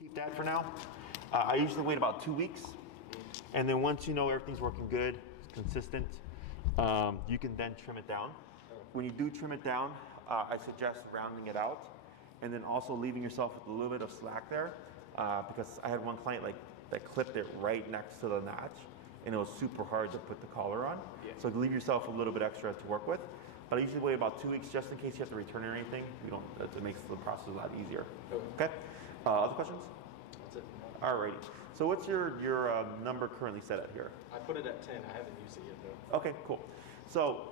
Keep that for now. I usually wait about 2 weeks. And then once you know everything's working good, it's consistent, you can then trim it down. When you do trim it down, I suggest rounding it out and then also leaving yourself with a little bit of slack there because I had one client that clipped it right next to the notch and it was super hard to put the collar on. Yeah. So leave yourself a little bit extra to work with. But I usually wait about 2 weeks just in case you have to return or anything. It makes the process a lot easier. Okay? Other questions? That's it. Alrighty. So what's your number currently set at here? I put it at 10. I haven't used it yet though. Okay, cool. So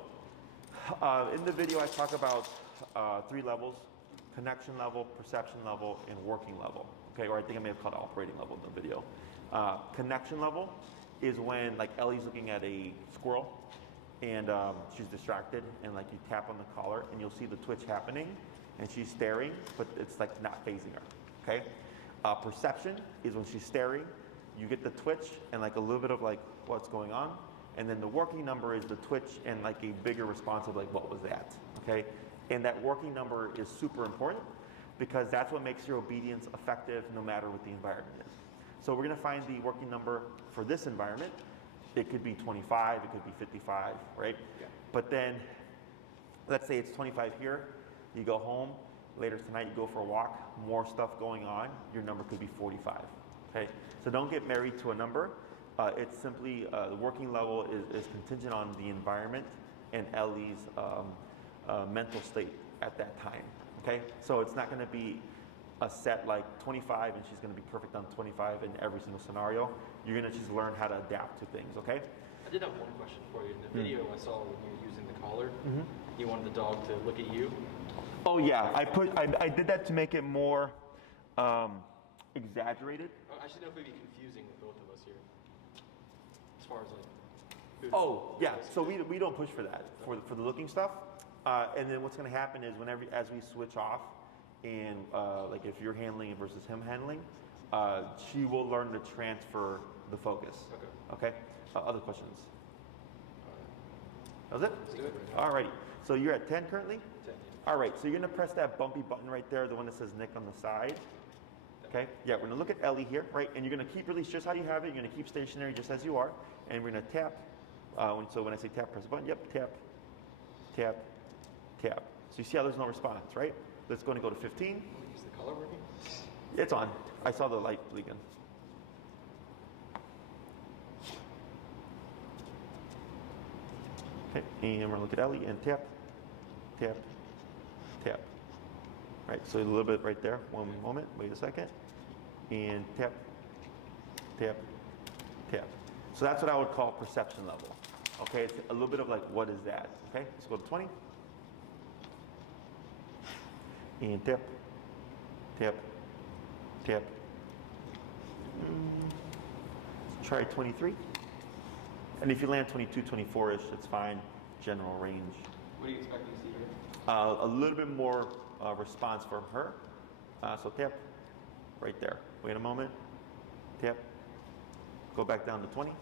in the video I talk about 3 levels: connection level, perception level, and working level. Okay, or I think I may have called it operating level in the video. Connection level is when like Ellie's looking at a squirrel and she's distracted and like you tap on the collar and you'll see the twitch happening and she's staring, but it's like not phasing her. Okay. Perception is when she's staring, you get the twitch and like a little bit of like what's going on, and then the working number is the twitch and like a bigger response of like what was that. Okay. And that working number is super important because that's what makes your obedience effective no matter what the environment is. So we're going to find the working number for this environment. It could be 25, it could be 55, right? Yeah. But then let's say it's 25 here, you go home, later tonight you go for a walk, more stuff going on, your number could be 45, okay? So don't get married to a number. It's simply, the working level is contingent on the environment and Ellie's mental state at that time, okay? So it's not gonna be a set like 25 and she's gonna be perfect on 25 in every single scenario. You're gonna just learn how to adapt to things, okay? I did have one question for you. In the video I saw when you were using the collar, you wanted the dog to look at you. Oh yeah, I did that to make it more exaggerated. I should know if it'd be confusing with both of us here, as far as like. Oh yeah, so we don't push for that for the looking stuff, and then what's going to happen is as we switch off, and like if you're handling it versus him handling, she will learn to transfer the focus. Okay. Other questions? That was it? Let's do it. Alrighty. So you're at 10 currently? 10. All right, so you're gonna press that bumpy button right there, the one that says Nick on the side. Okay, yeah, we're gonna look at Ellie here, right? And you're gonna keep release just how you have it. You're gonna keep stationary just as you are. And we're gonna tap. So when I say tap, press the button. Yep, tap, tap, tap. So you see how there's no response, right? Let's go to 15. Is the color working? It's on. I saw the light blinking. Okay, and we're gonna look at Ellie and tap, tap, tap. Right, so a little bit right there. One moment, wait a second. And tap, tap, tap. So that's what I would call perception level. Okay, it's a little bit of like, what is that? Okay, let's go to 20. And tap, tap, tap. Let's try 23. And if you land 22, 24-ish, it's fine. General range. What do you expect to see here? A little bit more response from her. So tap, right there. Wait a moment. Tap. Go back down to 20.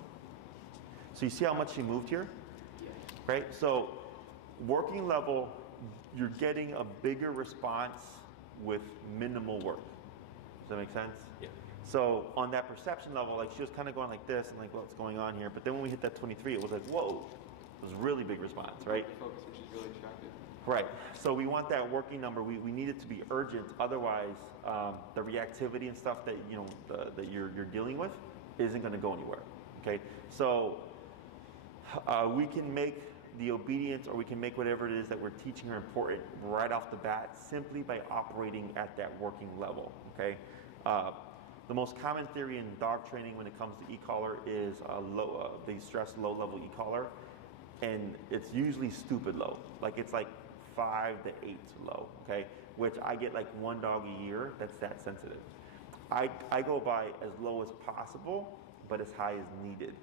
So you see how much she moved here? Yeah. Right? So working level, you're getting a bigger response with minimal work. Does that make sense? Yeah. So on that perception level, like she was kind of going like this and like what's going on here. But then when we hit that 23, it was like, whoa. It was a really big response, right? Focus, which is really attractive. Right. So we want that working number. We need it to be urgent. Otherwise, the reactivity and stuff that that you're dealing with isn't going to go anywhere. Okay. So we can make the obedience, or we can make whatever it is that we're teaching her important right off the bat, simply by operating at that working level. Okay. The most common theory in dog training when it comes to e-collar is they stress low-level e-collar, and it's usually stupid low. Like it's like 5 to 8 low, okay? Which I get like 1 dog a year that's that sensitive. I go by as low as possible, but as high as needed,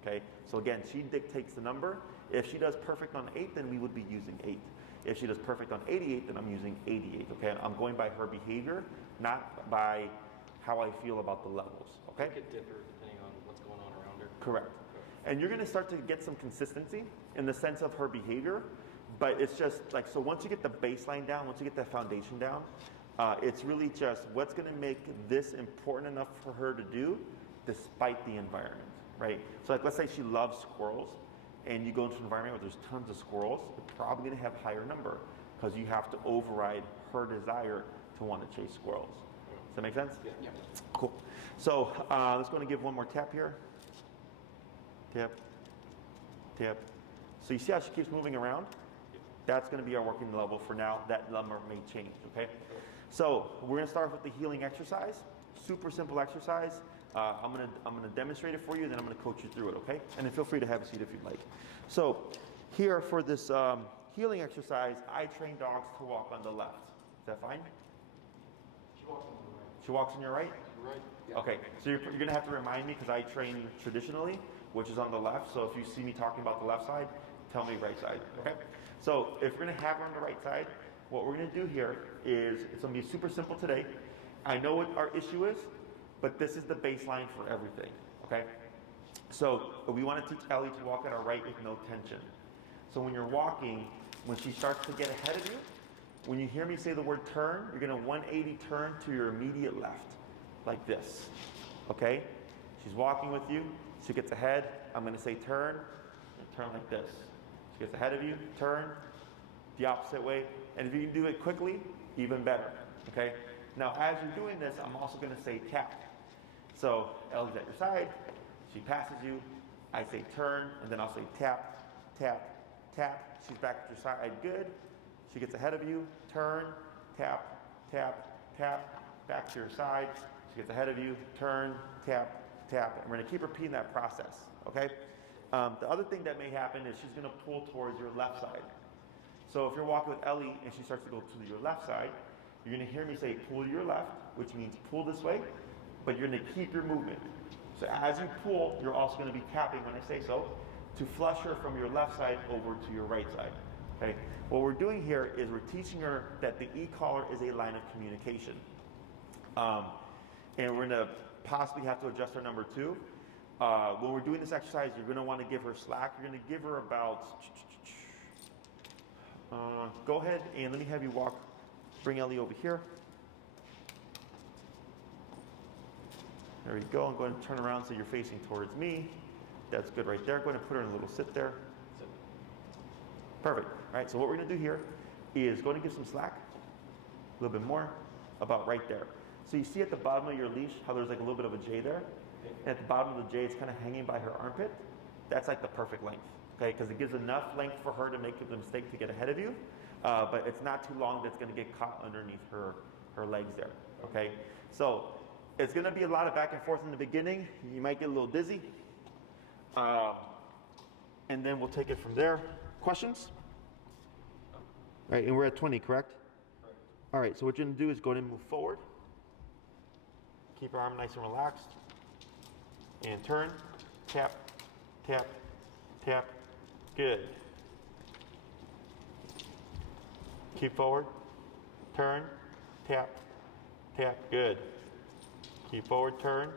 okay? So again, she dictates the number. If she does perfect on 8, then we would be using 8. If she does perfect on 88, then I'm using 88, okay? I'm going by her behavior, not by how I feel about the levels, okay? It could differ depending on what's going on around her. Correct. And you're gonna start to get some consistency in the sense of her behavior, but it's just like, so once you get the baseline down, once you get that foundation down, It's really just what's going to make this important enough for her to do despite the environment, right? So like let's say she loves squirrels and you go into an environment where there's tons of squirrels, you're probably going to have a higher number because you have to override her desire to want to chase squirrels. Does that make sense? Yeah. Cool. So let's go and give one more tap here. Tap, tap. So you see how she keeps moving around? That's going to be our working level for now. That number may change, okay? So we're going to start with the healing exercise. Super simple exercise. I'm gonna demonstrate it for you, and then I'm going to coach you through it, okay? And then feel free to have a seat if you'd like. So here for this healing exercise, I train dogs to walk on the left. Is that fine? She walks on the right. She walks on your right? Right. Yeah. Okay, so you're going to have to remind me because I train traditionally, which is on the left. So if you see me talking about the left side, tell me right side, okay? So if we're going to have her on the right side, what we're going to do here is, it's going to be super simple today. I know what our issue is, but this is the baseline for everything, okay? So we want to teach Ellie to walk on our right with no tension. So when you're walking, when she starts to get ahead of you, when you hear me say the word turn, you're going to 180 turn to your immediate left, like this, okay? She's walking with you, she gets ahead, I'm going to say turn, and turn like this. She gets ahead of you, turn, the opposite way, and if you can do it quickly, even better, okay? Now as you're doing this, I'm also going to say tap. So Ellie's at your side, she passes you, I say turn, and then I'll say tap, tap, tap. She's back at your side, good. She gets ahead of you, turn, tap, tap, tap, back to your side. She gets ahead of you, turn, tap, tap. And we're going to keep repeating that process, okay? The other thing that may happen is she's going to pull towards your left side. So if you're walking with Ellie and she starts to go to your left side, you're going to hear me say pull to your left, which means pull this way, but you're going to keep your movement. So as you pull, you're also going to be tapping when I say so, to flush her from your left side over to your right side. Okay? What we're doing here is we're teaching her that the e-collar is a line of communication. And we're going to possibly have to adjust our number 2. When we're doing this exercise, you're going to want to give her slack. You're going to give her about, go ahead and let me have you walk, bring Ellie over here. There we go. I'm going to turn around so you're facing towards me. That's good right there. Go ahead and put her in a little sit there. Perfect. All right, so what we're going to do here is going to give some slack, a little bit more, about right there. So you see at the bottom of your leash how there's like a little bit of a J there? And at the bottom of the J, it's kind of hanging by her armpit. That's like the perfect length, okay? Because it gives enough length for her to make the mistake to get ahead of you, but it's not too long that's going to get caught underneath her legs there, okay? So it's going to be a lot of back and forth in the beginning. You might get a little dizzy. And then we'll take it from there. Questions? All right, and we're at 20, correct? All right, so what you're going to do is go ahead and move forward. Keep your arm nice and relaxed. And turn, tap, tap, tap. Good. Keep forward. Turn, tap, tap. Good. Keep forward, turn,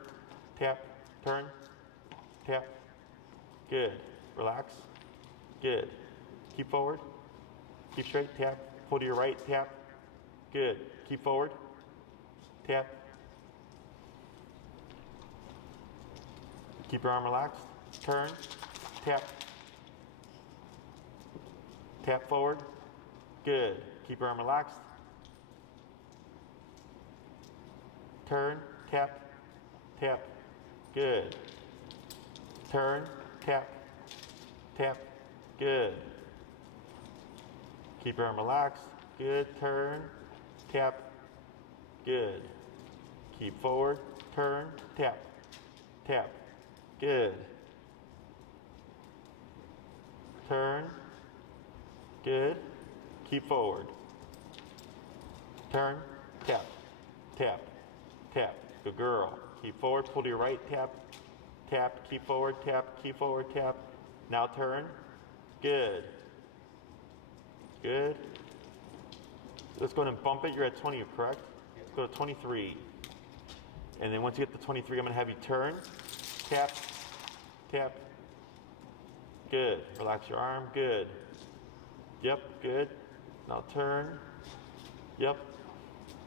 tap, turn, tap. Good. Relax. Good. Keep forward. Keep straight, tap. Pull to your right, tap. Good. Keep forward. Tap. Keep your arm relaxed. Turn, tap. Tap forward. Good. Keep your arm relaxed. Turn, tap, tap. Good. Turn, tap, tap. Good. Keep your arm relaxed. Good. Turn, tap. Good. Keep forward. Turn, tap, tap. Good. Turn. Good. Keep forward. Turn, tap, tap, tap. Good girl. Keep forward, pull to your right, tap, tap, keep forward, tap. Now turn. Good. Good. Let's go ahead and bump it. You're at 20, correct? Let's go to 23. And then once you get to 23, I'm going to have you turn, tap, tap. Good. Relax your arm. Good. Yep, good. Now turn. Yep.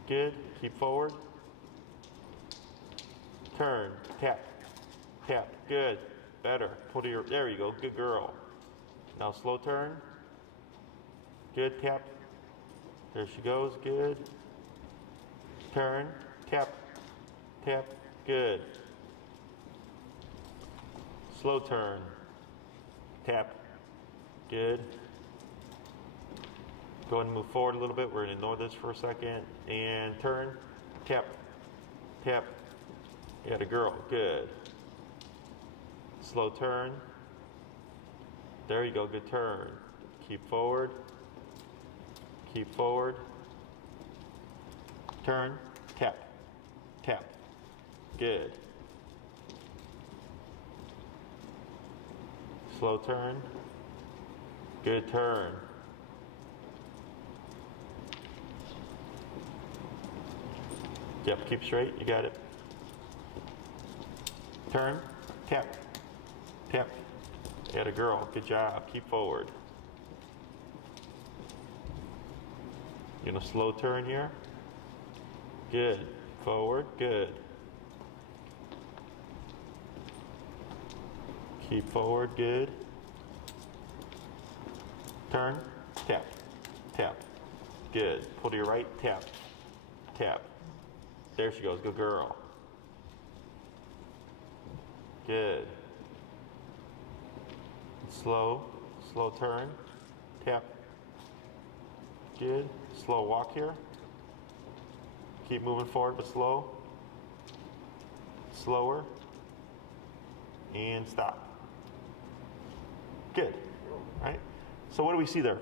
Good. Keep forward. Turn. Tap. Tap. Good. Better. Pull to your, there you go. Good girl. Now slow turn. Good. Tap. There she goes. Good. Turn. Tap. Tap. Good. Slow turn. Tap. Good. Go ahead and move forward a little bit. We're going to ignore this for a second. And turn. Tap. Tap. You got a girl. Good. Slow turn. There you go. Good turn. Keep forward. Keep forward. Turn. Tap. Tap. Good. Slow turn. Good turn. Yep, keep straight. You got it. Turn. Tap. Tap. You got a girl. Good job. Keep forward. You know, slow turn here. Good. Forward. Good. Keep forward. Good. Turn. Tap. Tap. Good. Pull to your right. Tap. Tap. There she goes. Good girl. Good. Slow. Slow turn. Tap. Good. Slow walk here. Keep moving forward, but slow. Slower. And stop. Good. Right? So what do we see there?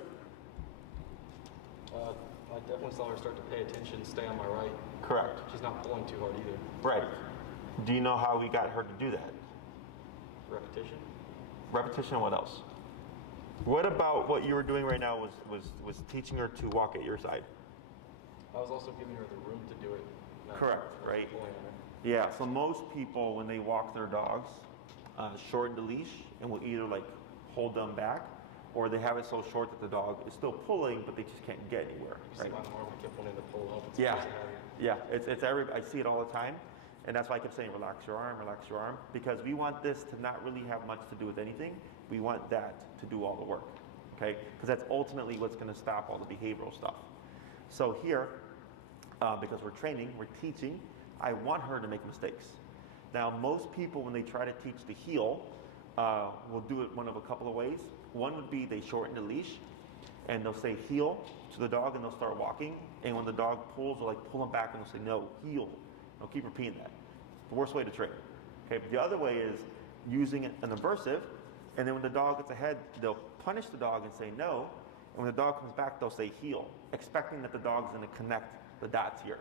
I definitely saw her start to pay attention, stay on my right. Correct. She's not pulling too hard either. Right. Do you know how we got her to do that? Repetition. Repetition and what else? What about what you were doing right now was teaching her to walk at your side? I was also giving her the room to do it. Correct, right? Yeah, so most people, when they walk their dogs, shorten the leash and will either like hold them back, or they have it so short that the dog is still pulling, but they just can't get anywhere. You see my arm, I kept wanting to pull up. Yeah, yeah, it's I see it all the time, and that's why I kept saying relax your arm, because we want this to not really have much to do with anything. We want that to do all the work, okay? Because that's ultimately what's going to stop all the behavioral stuff. So here, because we're training, we're teaching, I want her to make mistakes. Now, most people, when they try to teach the heel, will do it one of a couple of ways. One would be they shorten the leash, and they'll say heel to the dog, and they'll start walking. And when the dog pulls, they'll like pull them back, and they'll say no, heel. They'll keep repeating that. The worst way to train. Okay, but the other way is using an aversive, and then when the dog gets ahead, they'll punish the dog and say no. And when the dog comes back, they'll say heel, expecting that the dog's going to connect the dots here.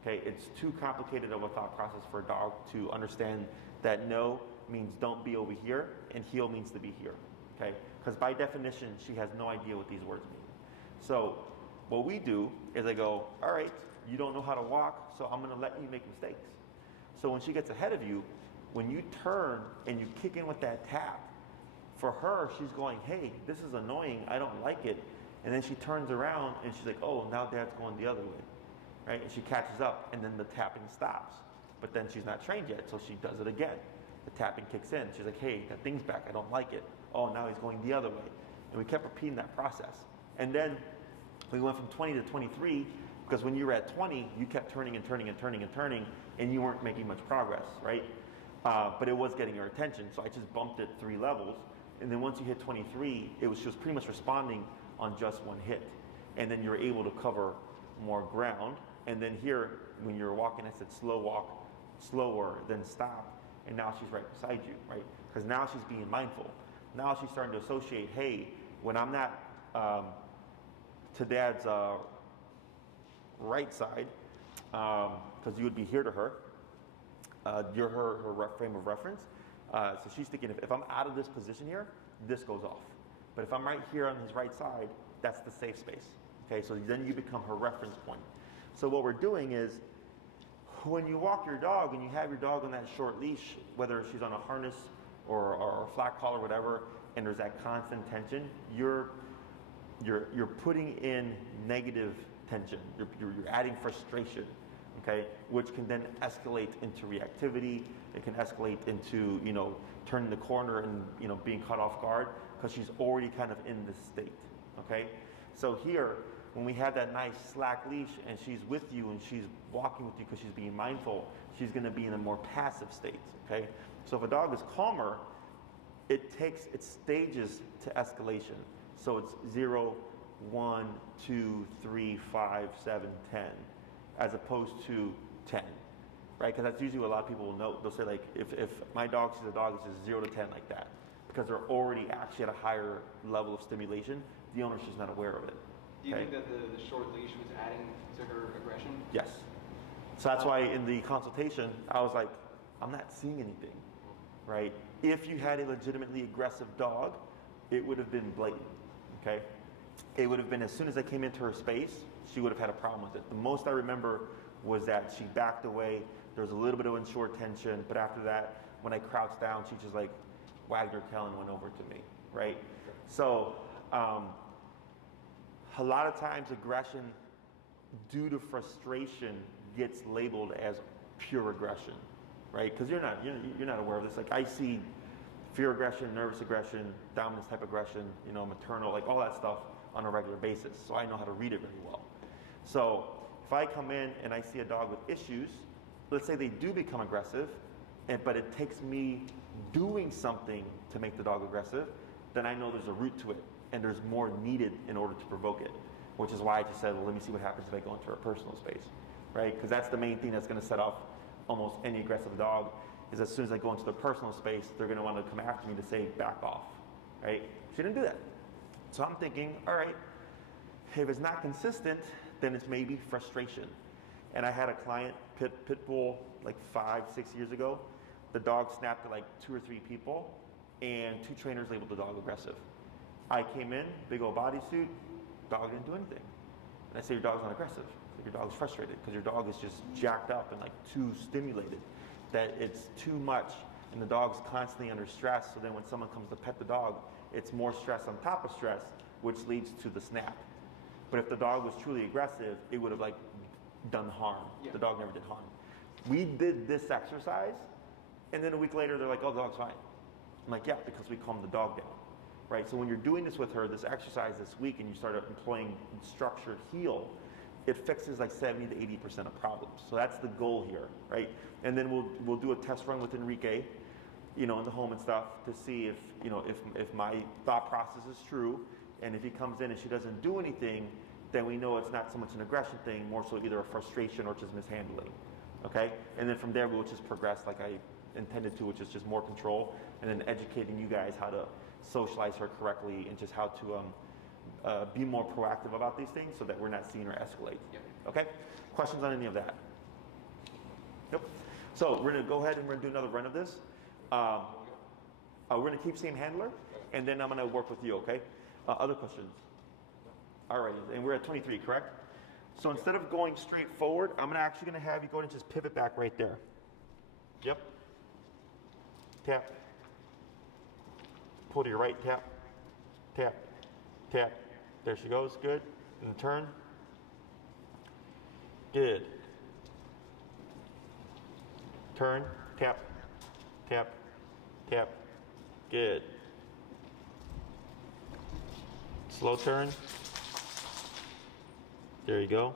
Okay, it's too complicated of a thought process for a dog to understand that no means don't be over here, and heel means to be here. Okay, because by definition, she has no idea what these words mean. So what we do is I go, all right, you don't know how to walk, so I'm going to let you make mistakes. So when she gets ahead of you, when you turn and you kick in with that tap, for her, she's going, hey, this is annoying, I don't like it. And then she turns around and she's like, oh, now dad's going the other way. Right? And she catches up, and then the tapping stops. But then she's not trained yet, so she does it again. The tapping kicks in. She's like, hey, that thing's back, I don't like it. Oh, now he's going the other way. And we kept repeating that process. And then we went from 20 to 23, because when you were at 20, you kept turning and turning and turning and turning, and you weren't making much progress, right? But it was getting your attention, so I just bumped it 3 levels. And then once you hit 23, it was just pretty much responding on just one hit. And then you're able to cover more ground. And then here, when you're walking, I said slow walk, slower, then stop. And now she's right beside you, right? Because now she's being mindful. Now she's starting to associate, hey, when I'm not to dad's right side, because you would be here to her, you're her frame of reference. So she's thinking, if I'm out of this position here, this goes off. But if I'm right here on his right side, that's the safe space. Okay, so then you become her reference point. So what we're doing is, when you walk your dog and you have your dog on that short leash, whether she's on a harness or a flat collar or whatever, and there's that constant tension, you're putting in negative tension. You're adding frustration, okay? Which can then escalate into reactivity. It can escalate into, turning the corner and, being caught off guard because she's already kind of in this state, okay? So here, when we have that nice slack leash and she's with you and she's walking with you because she's being mindful, she's gonna be in a more passive state, okay? So if a dog is calmer, it stages to escalation. So it's 0, 1, 2, 3, 5, 7, 10, as opposed to 10, right? Because that's usually what a lot of people will note. They'll say like, if my dog sees a dog, it's just 0 to 10 like that, because they're already actually at a higher level of stimulation. The owner's just not aware of it. Do you think that the short leash was adding to her aggression? Yes. So that's why in the consultation, I was like, I'm not seeing anything, right? If you had a legitimately aggressive dog, it would have been blatant, okay? It would have been as soon as I came into her space, she would have had a problem with it. The most I remember was that she backed away. There was a little bit of insured tension, but after that, when I crouched down, she just like wagged her tail and went over to me, right? So a lot of times aggression due to frustration gets labeled as pure aggression, right? Because you're not aware of this. Like I see fear aggression, nervous aggression, dominance type aggression, maternal, like all that stuff on a regular basis. So I know how to read it very well. So if I come in and I see a dog with issues, let's say they do become aggressive, but it takes me doing something to make the dog aggressive, then I know there's a root to it and there's more needed in order to provoke it, which is why I just said, well, let me see what happens if I go into her personal space, right? Because that's the main thing that's going to set off almost any aggressive dog, is as soon as I go into the personal space, they're going to want to come after me to say, back off, right? She didn't do that. So I'm thinking, all right, if it's not consistent, then it's maybe frustration. And I had a client, pit bull, like 5, 6 years ago. The dog snapped at like 2 or 3 people, and 2 trainers labeled the dog aggressive. I came in, big old bodysuit, dog didn't do anything. And I say, your dog's not aggressive. Your dog's frustrated because your dog is just jacked up and like too stimulated, that it's too much, and the dog's constantly under stress. So then when someone comes to pet the dog, it's more stress on top of stress, which leads to the snap. But if the dog was truly aggressive, it would have like done harm. Yeah. The dog never did harm. We did this exercise, and then a week later they're like, oh, the dog's fine. I'm like, yeah, because we calmed the dog down, right? So when you're doing this with her, this exercise this week, and you start employing structured heel, it fixes like 70 to 80% of problems. So that's the goal here, right? And then we'll do a test run with Enrique, in the home and stuff, to see if my thought process is true, and if he comes in and she doesn't do anything, then we know it's not so much an aggression thing, more so either a frustration or just mishandling, okay? And then from there we'll just progress like I intended to, which is just more control, and then educating you guys how to socialize her correctly and just how to be more proactive about these things so that we're not seeing her escalate. Yep. Okay? Questions on any of that? Nope. So we're going to go ahead and we're going to do another run of this. We're going to keep same handler, and then I'm going to work with you, okay? Other questions? All right, and we're at 23, correct? So instead of going straight forward, I'm actually going to have you go and just pivot back right there. Yep. Tap. Pull to your right, tap. Tap. Tap. There she goes, good. And turn. Good. Turn, tap, tap, tap. Good. Slow turn. There you go.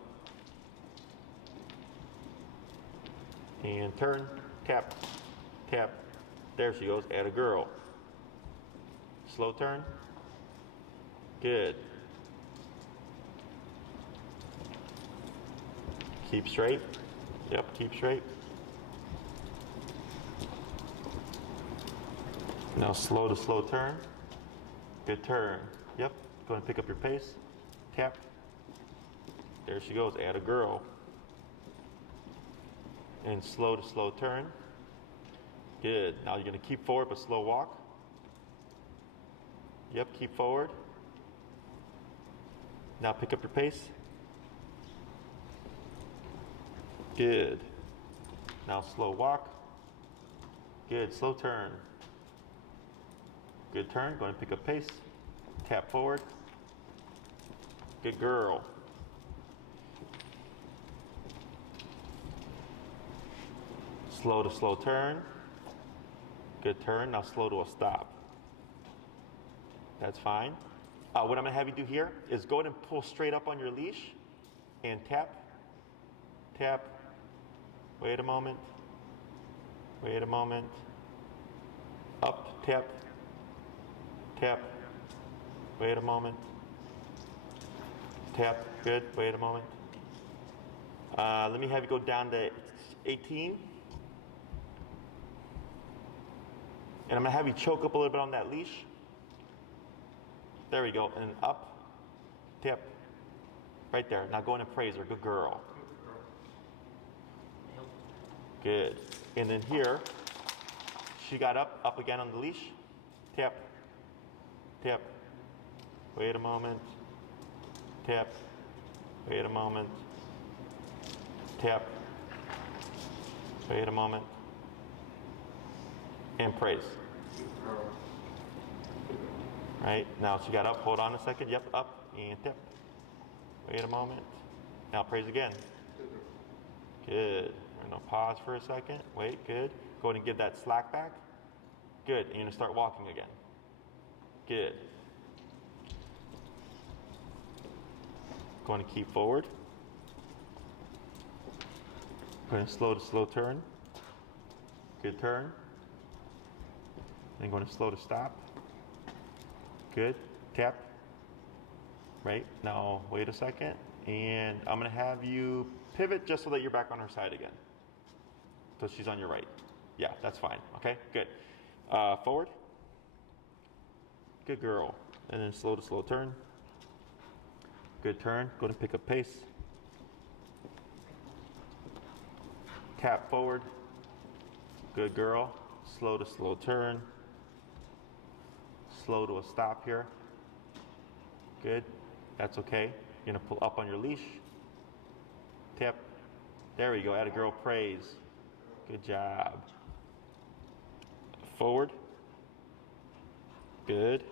And turn, tap, tap. There she goes, add a girl. Slow turn. Good. Keep straight. Yep, keep straight. Now slow to slow turn. Good turn. Yep, go ahead and pick up your pace. Tap. There she goes, add a girl. And slow to slow turn. Good. Now you're going to keep forward but slow walk. Yep, keep forward. Now pick up your pace. Good. Now slow walk. Good. Slow turn. Good turn. Go ahead and pick up pace. Tap forward. Good girl. Slow to slow turn. Good turn. Now slow to a stop. That's fine. What I'm gonna have you do here is go ahead and pull straight up on your leash and tap, tap. Wait a moment. Wait a moment. Up, tap, tap. Wait a moment. Tap, good. Wait a moment. Let me have you go down to 18. And I'm gonna have you choke up a little bit on that leash. There we go, and up, tap, right there. Now go in and praise her, good girl. Good. And then here, she got up again on the leash. Tap, tap. Wait a moment. Tap. Wait a moment. Tap. Wait a moment. And praise. Right, now she got up. Hold on a second. Yep, up and tap. Wait a moment. Now praise again. Good. We're gonna pause for a second. Wait, good. Go ahead and give that slack back. Good. And you're gonna start walking again. Good. Going to keep forward. Going to slow turn. Good turn. Then going to slow to stop. Good. Tap. Right. Now wait a second. And I'm going to have you pivot just so that you're back on her side again. So she's on your right. Yeah, that's fine. Okay, good. Forward. Good girl. And then slow to slow turn. Good turn. Go to pick up pace. Tap forward. Good girl. Slow to slow turn. Slow to a stop here. Good. That's okay. You're gonna pull up on your leash. Tap. There we go. Atta girl, praise. Good job. Forward. Good.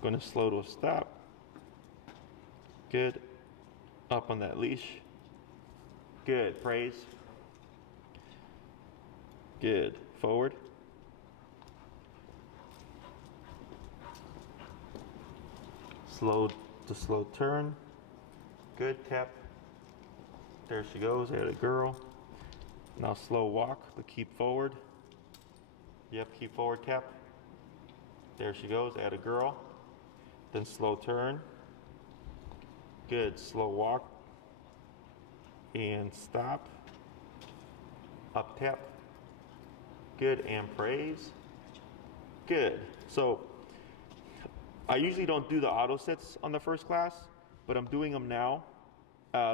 Going to slow to a stop. Good. Up on that leash. Good. Praise. Good. Forward. Slow to slow turn. Good. Tap. There she goes. Atta girl. Now slow walk, but keep forward. Yep, keep forward. Tap. There she goes. Atta girl. Then slow turn. Good. Slow walk. And stop. Up tap. Good. And praise. Good. So I usually don't do the auto sits on the first class, but I'm doing them now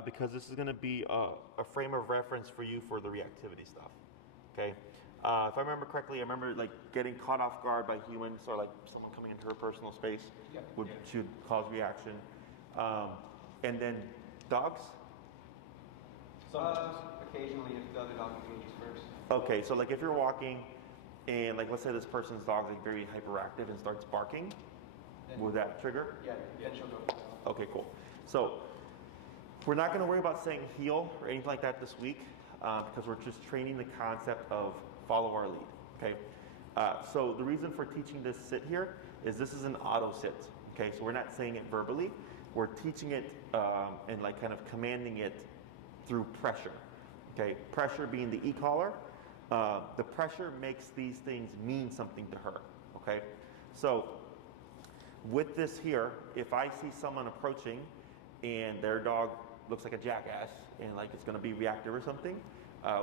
because this is going to be a frame of reference for you for the reactivity stuff. Okay. If I remember correctly, I remember like getting caught off guard by humans or like someone coming into her personal space should cause reaction. And then dogs? Sometimes, occasionally, if the other dog engages first. Okay, so like if you're walking and like let's say this person's dog is like very hyperactive and starts barking, would that trigger? Yeah, then she'll go. Okay, cool. So we're not going to worry about saying heel or anything like that this week because we're just training the concept of follow our lead, okay? So the reason for teaching this sit here is this is an auto sit, okay? So we're not saying it verbally. We're teaching it and like kind of commanding it through pressure, okay? Pressure being the e-collar. The pressure makes these things mean something to her, okay? So with this here, if I see someone approaching and their dog looks like a jackass and like it's gonna be reactive or something,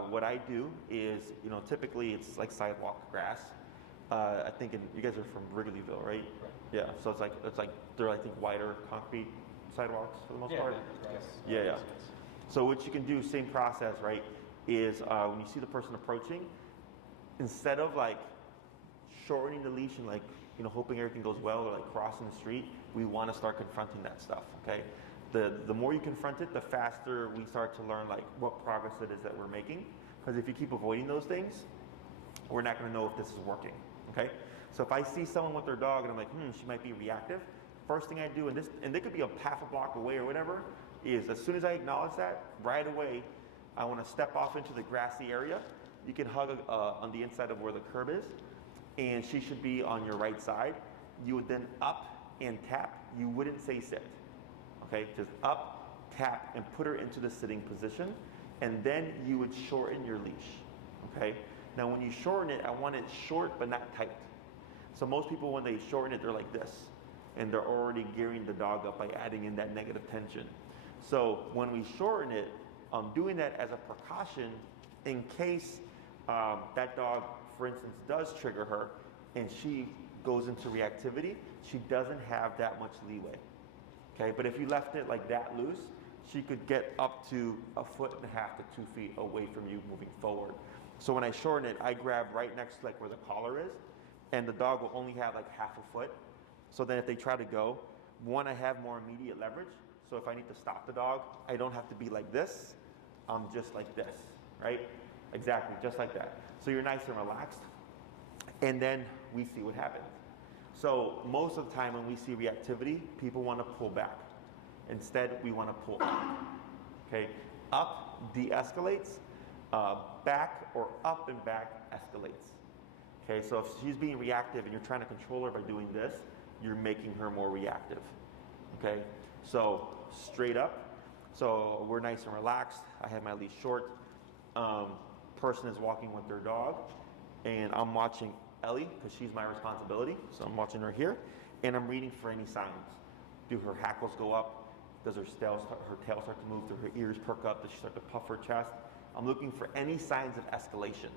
what I do is, you know, typically it's like sidewalk grass. I think you guys are from Wrigleyville, right? Yeah. So it's like they're I think wider concrete sidewalks for the most part. Yeah. So what you can do, same process, right? Is when you see the person approaching, instead of like shortening the leash and like hoping everything goes well or like crossing the street, we want to start confronting that stuff. Okay. The more you confront it, the faster we start to learn like what progress it is that we're making. Because if you keep avoiding those things, we're not going to know if this is working. Okay. So if I see someone with their dog and I'm like, she might be reactive, first thing I do, and they could be a half a block away or whatever, is as soon as I acknowledge that, right away, I want to step off into the grassy area. You can hug on the inside of where the curb is, and she should be on your right side. You would then up and tap. You wouldn't say sit. Okay, just up, tap, and put her into the sitting position, and then you would shorten your leash. Okay, now when you shorten it, I want it short but not tight. So most people, when they shorten it, they're like this, and they're already gearing the dog up by adding in that negative tension. So when we shorten it, I'm doing that as a precaution in case that dog, for instance, does trigger her and she goes into reactivity. She doesn't have that much leeway. Okay, but if you left it like that loose, she could get up to 1.5 to 2 feet away from you moving forward. So when I shorten it, I grab right next to like where the collar is, and the dog will only have like 1/2 foot. So then if they try to go, one, I have more immediate leverage. So if I need to stop the dog, I don't have to be like this. I'm just like this, right? Exactly, just like that. So you're nice and relaxed, and then we see what happens. So most of the time when we see reactivity, people want to pull back. Instead, we want to pull up. Okay, up de-escalates, back or up and back escalates. Okay, so if she's being reactive and you're trying to control her by doing this, you're making her more reactive. Okay, so straight up. So we're nice and relaxed. I have my leash short. Person is walking with their dog, and I'm watching Ellie because she's my responsibility. So I'm watching her here, and I'm reading for any signs. Do her hackles go up? Does her tail start to move? Do her ears perk up? Does she start to puff her chest? I'm looking for any signs of escalation.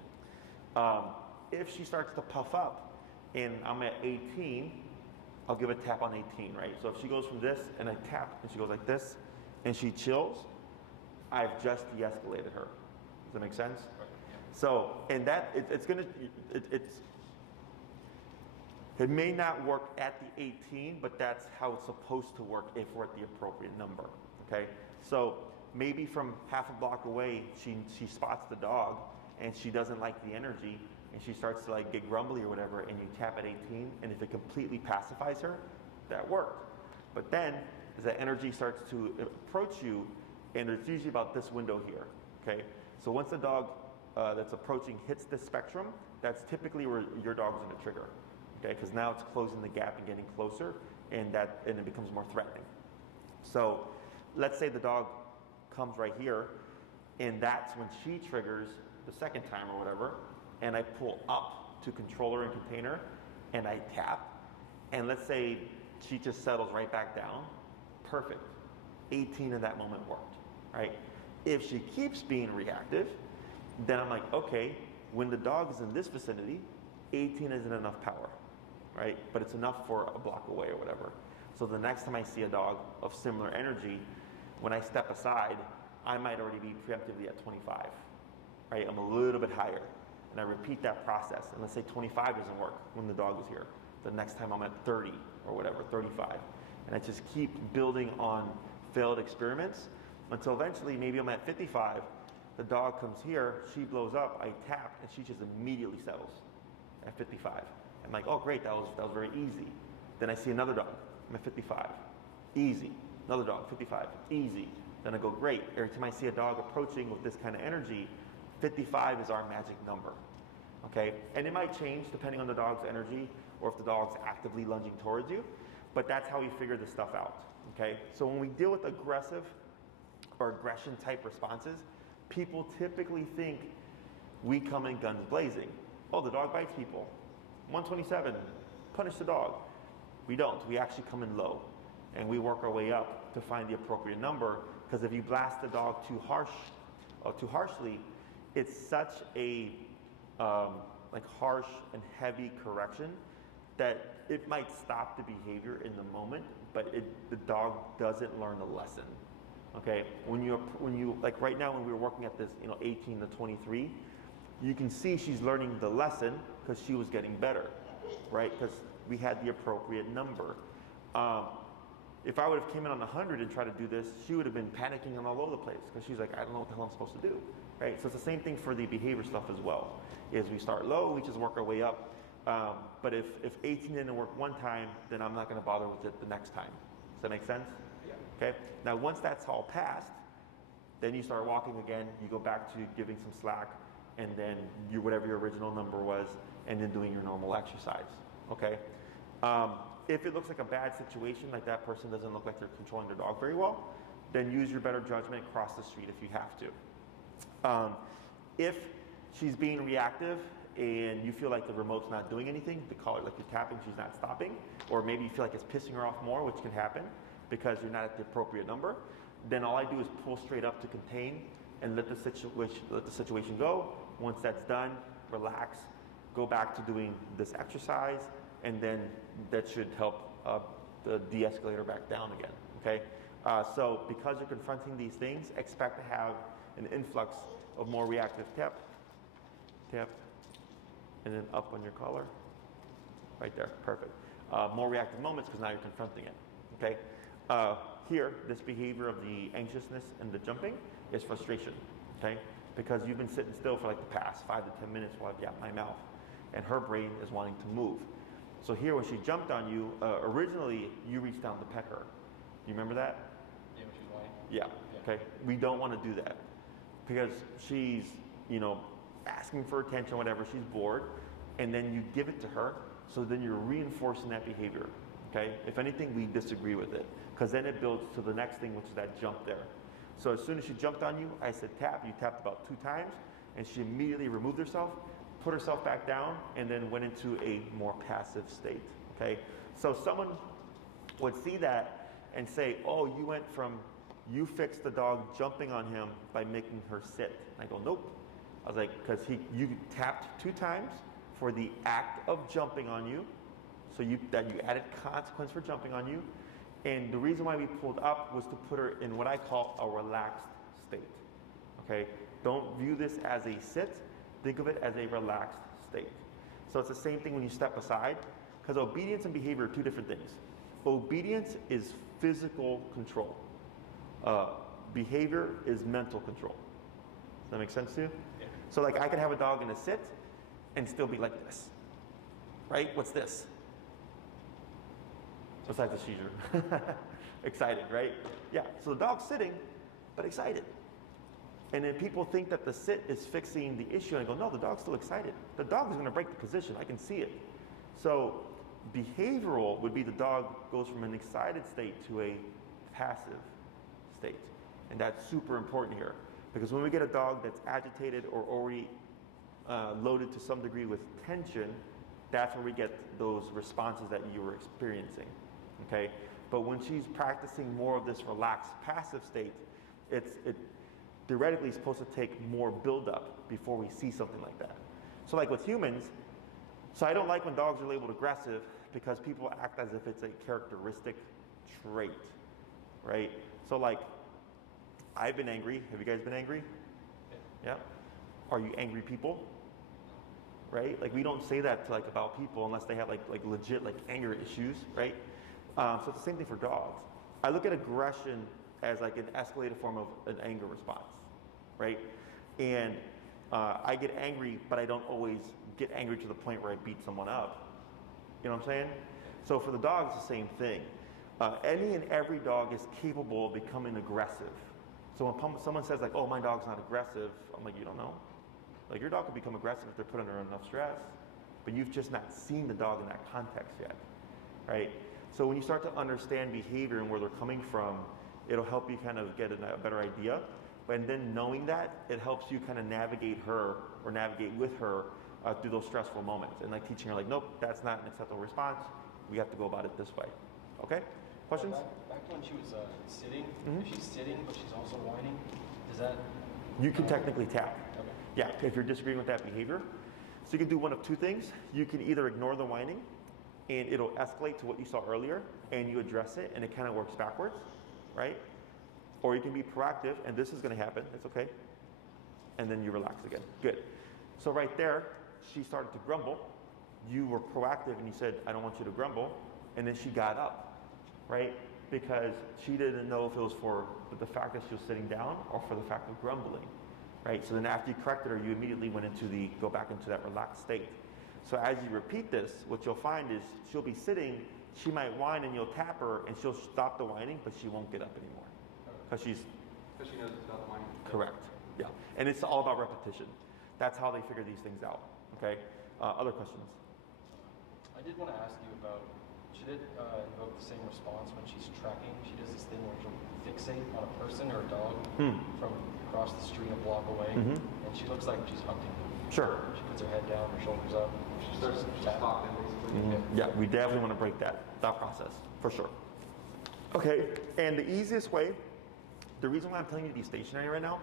If she starts to puff up, and I'm at 18, I'll give a tap on 18, right? So if she goes from this, and I tap, and she goes like this, and she chills, I've just de-escalated her. Does that make sense? So, and that, it may not work at the 18, but that's how it's supposed to work if we're at the appropriate number, okay? So maybe from 1/2 block away, she spots the dog, and she doesn't like the energy, and she starts to like get grumbly or whatever, and you tap at 18, and if it completely pacifies her, that worked. But then, as that energy starts to approach you, and it's usually about this window here, okay? So once the dog that's approaching hits this spectrum, that's typically where your dog's gonna trigger, okay? Because now it's closing the gap and getting closer, and it becomes more threatening. So let's say the dog comes right here, and that's when she triggers the second time or whatever, and I pull up to control her and contain her, and I tap, and let's say she just settles right back down, perfect. 18 in that moment worked, right? If she keeps being reactive, then I'm like, okay, when the dog is in this vicinity, 18 isn't enough power, right? But it's enough for a block away or whatever. So the next time I see a dog of similar energy, when I step aside, I might already be preemptively at 25, right? I'm a little bit higher. And I repeat that process. And let's say 25 doesn't work when the dog is here. The next time I'm at 30 or whatever, 35. And I just keep building on failed experiments until eventually maybe I'm at 55. The dog comes here, she blows up, I tap, and she just immediately settles at 55. I'm like, oh great, that was very easy. Then I see another dog, I'm at 55, easy. Another dog, 55, easy. Then I go, great. Every time I see a dog approaching with this kind of energy, 55 is our magic number, okay? And it might change depending on the dog's energy or if the dog's actively lunging towards you, but that's how we figure this stuff out, okay? So when we deal with aggressive or aggression type responses, people typically think we come in guns blazing. Oh, the dog bites people. 127, punish the dog. We don't. We actually come in low, and we work our way up to find the appropriate number, because if you blast the dog too harshly, it's such a harsh and heavy correction that it might stop the behavior in the moment, but the dog doesn't learn the lesson. Okay, when you like right now when we were working at this 18 to 23, you can see she's learning the lesson because she was getting better, right? Because we had the appropriate number. If I would have came in on 100 and tried to do this, she would have been panicking and all over the place because she's like, I don't know what the hell I'm supposed to do, right? So it's the same thing for the behavior stuff as well. Is we start low, we just work our way up. But if 18 didn't work one time, then I'm not going to bother with it the next time. Does that make sense? Yeah. Okay. Now once that's all passed, Then you start walking again, you go back to giving some slack, and then you whatever your original number was, and then doing your normal exercise, okay? If it looks like a bad situation, like that person doesn't look like they're controlling their dog very well, then use your better judgment, cross the street if you have to. If she's being reactive and you feel like the remote's not doing anything, the collar, like you're tapping, she's not stopping, or maybe you feel like it's pissing her off more, which can happen because you're not at the appropriate number, then all I do is pull straight up to contain and let the situation go. Once that's done, relax, go back to doing this exercise, and then that should help de-escalate her back down again, okay? So because you're confronting these things, expect to have an influx of more reactive tap, and then up on your collar, right there, perfect. More reactive moments because now you're confronting it, okay? Here, this behavior of the anxiousness and the jumping is frustration, okay? Because you've been sitting still for like the past 5 to 10 minutes while I've got my mouth, and her brain is wanting to move. So here, when she jumped on you, originally you reached down to pet her. You remember that? Yeah, when she was whining. Yeah. Okay. We don't want to do that because she's, asking for attention, whatever. She's bored, and then you give it to her. So then you're reinforcing that behavior. Okay. If anything, we disagree with it because then it builds to the next thing, which is that jump there. So as soon as she jumped on you, I said tap. You tapped about 2 times, and she immediately removed herself, put herself back down, and then went into a more passive state, okay? So someone would see that and say, oh, you fixed the dog jumping on him by making her sit. And I go, nope. I was like, because you tapped 2 times for the act of jumping on you, so you added consequence for jumping on you, and the reason why we pulled up was to put her in what I call a relaxed state, okay? Don't view this as a sit. Think of it as a relaxed state. So it's the same thing when you step aside, because obedience and behavior are 2 different things. Obedience is physical control. Behavior is mental control. Does that make sense to you? Yeah. So like I could have a dog in a sit and still be like this, right? What's this? Besides a seizure. Excited, right? Yeah, so the dog's sitting, but excited. And then people think that the sit is fixing the issue, and I go, no, the dog's still excited. The dog is going to break the position. I can see it. So behavioral would be the dog goes from an excited state to a passive state. And that's super important here. Because when we get a dog that's agitated or already loaded to some degree with tension, that's where we get those responses that you were experiencing. Okay? But when she's practicing more of this relaxed passive state, it theoretically is supposed to take more build-up before we see something like that. So like with humans, so I don't like when dogs are labeled aggressive because people act as if it's a characteristic trait, right? So like, I've been angry. Have you guys been angry? Yeah. Are you angry people? Right? Like we don't say that to like about people unless they have like legit like anger issues, right? So it's the same thing for dogs. I look at aggression as like an escalated form of an anger response, right? And I get angry, but I don't always get angry to the point where I beat someone up. You know what I'm saying? So for the dog, it's the same thing. Any and every dog is capable of becoming aggressive. So when someone says like, oh, my dog's not aggressive, I'm like, you don't know. Like your dog could become aggressive if they're put under enough stress, but you've just not seen the dog in that context yet, right? So when you start to understand behavior and where they're coming from, it'll help you kind of get a better idea. And then knowing that, it helps you kind of navigate her or navigate with her through those stressful moments. And like teaching her like, nope, that's not an acceptable response. We have to go about it this way. Okay? Questions? Back to when she was sitting, if she's sitting but she's also whining, does that... You can technically tap. Okay. Yeah, if you're disagreeing with that behavior. So you can do one of 2 things. You can either ignore the whining and it'll escalate to what you saw earlier and you address it and it kind of works backwards, right? Or you can be proactive and this is going to happen, it's okay. And then you relax again. Good. So right there, she started to grumble. You were proactive and you said, I don't want you to grumble. And then she got up, right? Because she didn't know if it was for the fact that she was sitting down or for the fact of grumbling, right? So then after you corrected her, you immediately went into go back into that relaxed state. So as you repeat this, what you'll find is she'll be sitting, she might whine and you'll tap her and she'll stop the whining, but she won't get up anymore. Because she's So she knows it's about the money. Correct. Yeah. And it's all about repetition. That's how they figure these things out. Okay. Other questions? I did want to ask you about, she did invoke the same response when she's tracking. She does this thing where she'll fixate on a person or a dog from across the street a block away, and she looks like she's hunting. Sure. She puts her head down, her shoulders up. She starts to stalk them basically. Yeah, we definitely want to break that process, for sure. Okay, and the easiest way, the reason why I'm telling you to be stationary right now,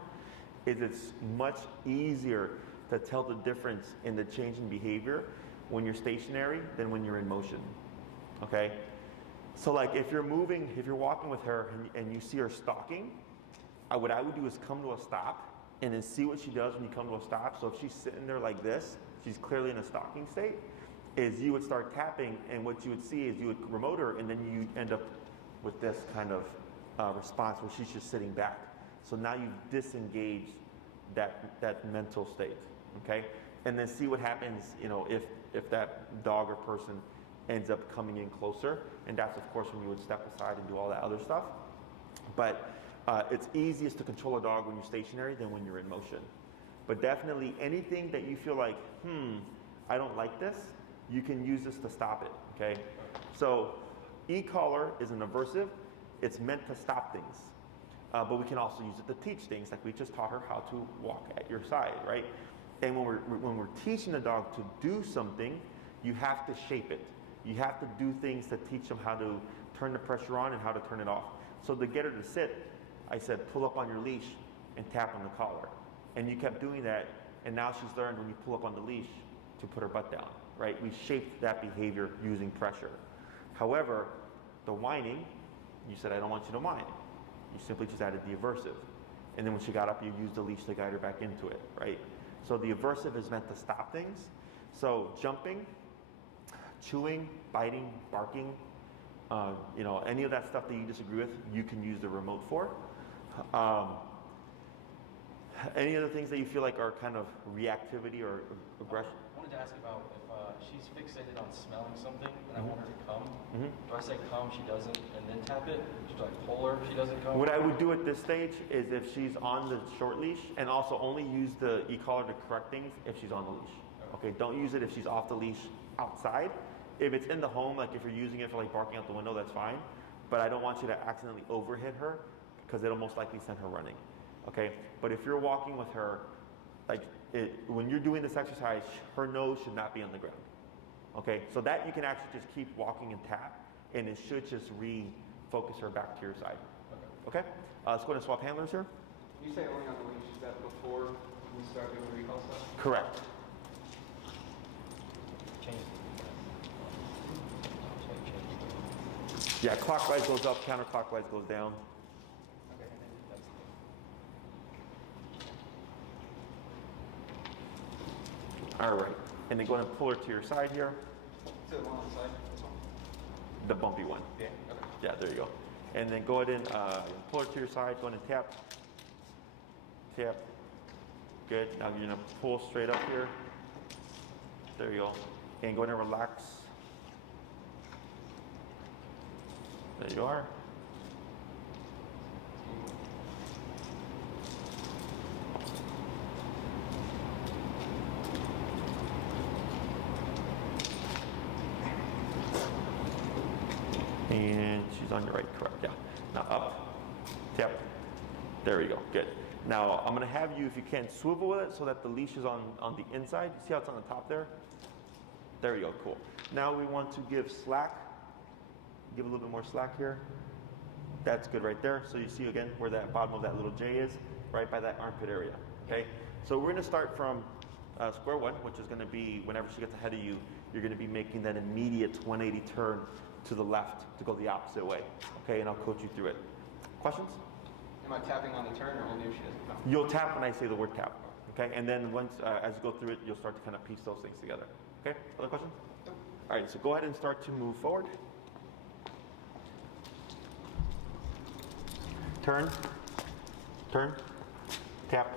is it's much easier to tell the difference in the change in behavior when you're stationary than when you're in motion, okay? So like if you're moving, if you're walking with her and you see her stalking, what I would do is come to a stop and then see what she does when you come to a stop. So if she's sitting there like this, she's clearly in a stalking state, is you would start tapping, and what you would see is you would remote her, and then you end up with this kind of response where she's just sitting back. So now you've disengaged that mental state, okay? And then see what happens, you know, if that dog or person ends up coming in closer, and that's of course when you would step aside and do all that other stuff. But it's easiest to control a dog when you're stationary than when you're in motion. But definitely anything that you feel like, I don't like this, you can use this to stop it, okay? So e-collar is an aversive. It's meant to stop things. But we can also use it to teach things, like we just taught her how to walk at your side, right? And when we're teaching the dog to do something, you have to shape it. You have to do things to teach them how to turn the pressure on and how to turn it off. So to get her to sit, I said, pull up on your leash and tap on the collar. And you kept doing that, and now she's learned when you pull up on the leash to put her butt down, right? We shaped that behavior using pressure. However, the whining, you said, I don't want you to whine. You simply just added the aversive. And then when she got up, you used the leash to guide her back into it, right? So the aversive is meant to stop things. So jumping, chewing, biting, barking, you know, any of that stuff that you disagree with, you can use the remote for. Any other things that you feel like are kind of reactivity or aggression? I wanted to ask about if she's fixated on smelling something and I want her to come. Do I say come, she doesn't, and then tap it? Should I pull her if she doesn't come? What I would do at this stage is if she's on the short leash, and also only use the e-collar to correct things if she's on the leash. Okay, don't use it if she's off the leash outside. If it's in the home, like if you're using it for like barking out the window, that's fine. But I don't want you to accidentally overhit her because it'll most likely send her running. Okay, but if you're walking with her, like when you're doing this exercise, her nose should not be on the ground. Okay, so that you can actually just keep walking and tap, and it should just refocus her back to your side. Okay, let's go ahead and swap handlers here. You say only on the leash, is that before we start doing the recall stuff? Correct. Change. Yeah, clockwise goes up, counterclockwise goes down. Okay, and then that's All right, and then go ahead and pull her to your side here, To the one on the side? This one? the bumpy one. Yeah, okay. Yeah, there you go. And then go ahead and pull her to your side, go ahead and tap. Tap. Good, now you're gonna pull straight up here. There you go. And go ahead and relax. There you are. And she's on your right, correct, yeah. Now up, tap, there we go, good. Now I'm gonna have you, if you can, swivel with it so that the leash is on the inside. You see how it's on the top there? There we go, cool. Now we want to give slack. Give a little bit more slack here. That's good right there. So you see again where that bottom of that little J is, right by that armpit area, okay? So we're gonna start from square one, which is gonna be whenever she gets ahead of you, you're gonna be making that immediate 180 turn to the left to go the opposite way, okay? And I'll coach you through it. Questions? Am I tapping on the turn or only if she doesn't come? You'll tap when I say the word tap, okay? And then once, as you go through it, you'll start to kind of piece those things together, okay? Other questions? All right, so go ahead and start to move forward. Turn, turn, tap,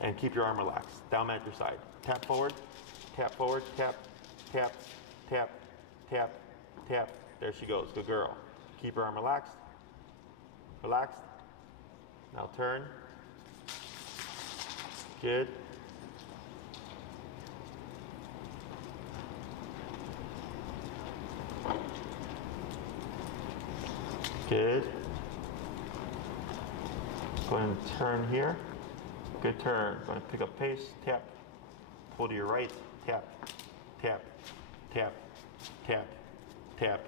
and keep your arm relaxed. Down at your side. Tap forward, tap, tap, tap, tap, tap. There she goes, good girl. Keep her arm relaxed, relaxed. Now turn. Good. Good. Go ahead and turn here. Good turn. Going to pick up pace. Tap. Pull to your right. Tap. Tap. Tap. Tap. Tap.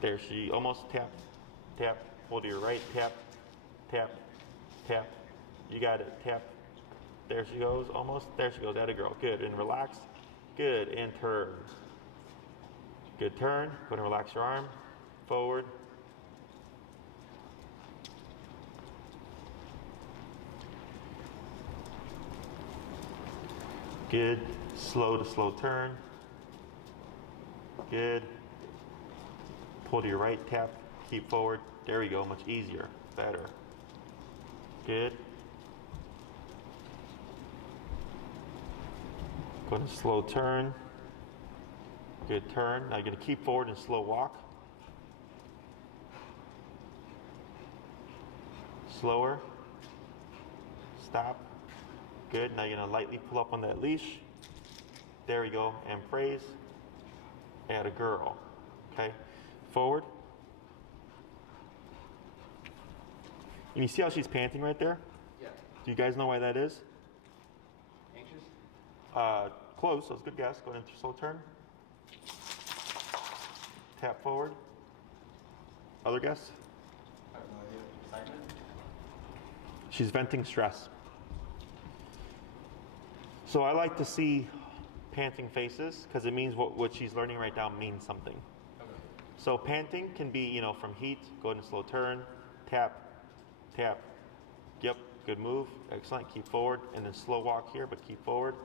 There she almost tap. Tap. Pull to your right. Tap. Tap. Tap. You got it. Tap. There she goes. Almost. There she goes. Atta girl. Good. And relax. Good. And turn. Good turn. Go ahead and relax your arm. Forward. Good. Slow to slow turn. Good. Pull to your right, tap, keep forward. There we go, much easier, better. Good. Go ahead and slow turn. Good turn. Now you're going to keep forward and slow walk. Slower. Stop. Good. Now you're going to lightly pull up on that leash. There we go. And praise. Add a girl. Okay. Forward. And you see how she's panting right there? Yeah. Do you guys know why that is? Anxious? Close. That's a good guess. Go ahead and slow turn. Tap forward. Other guess? I have no idea. Excitement? She's venting stress. So I like to see panting faces because it means what she's learning right now means something. Okay. So panting can be, from heat. Go ahead and slow turn. Tap, tap. Yep, good move. Excellent. Keep forward. And then slow walk here, but keep forward.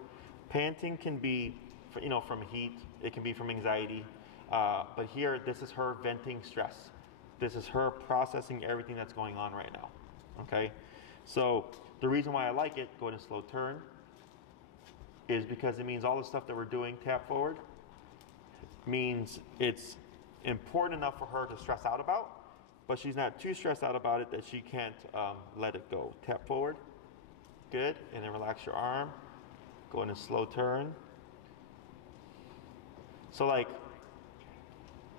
Panting can be, from heat. It can be from anxiety. But here, this is her venting stress. This is her processing everything that's going on right now. Okay? So the reason why I like it, go ahead and slow turn, is because it means all the stuff that we're doing, tap forward, means it's important enough for her to stress out about, but she's not too stressed out about it that she can't let it go. Tap forward. Good. And then relax your arm. Go in a slow turn. So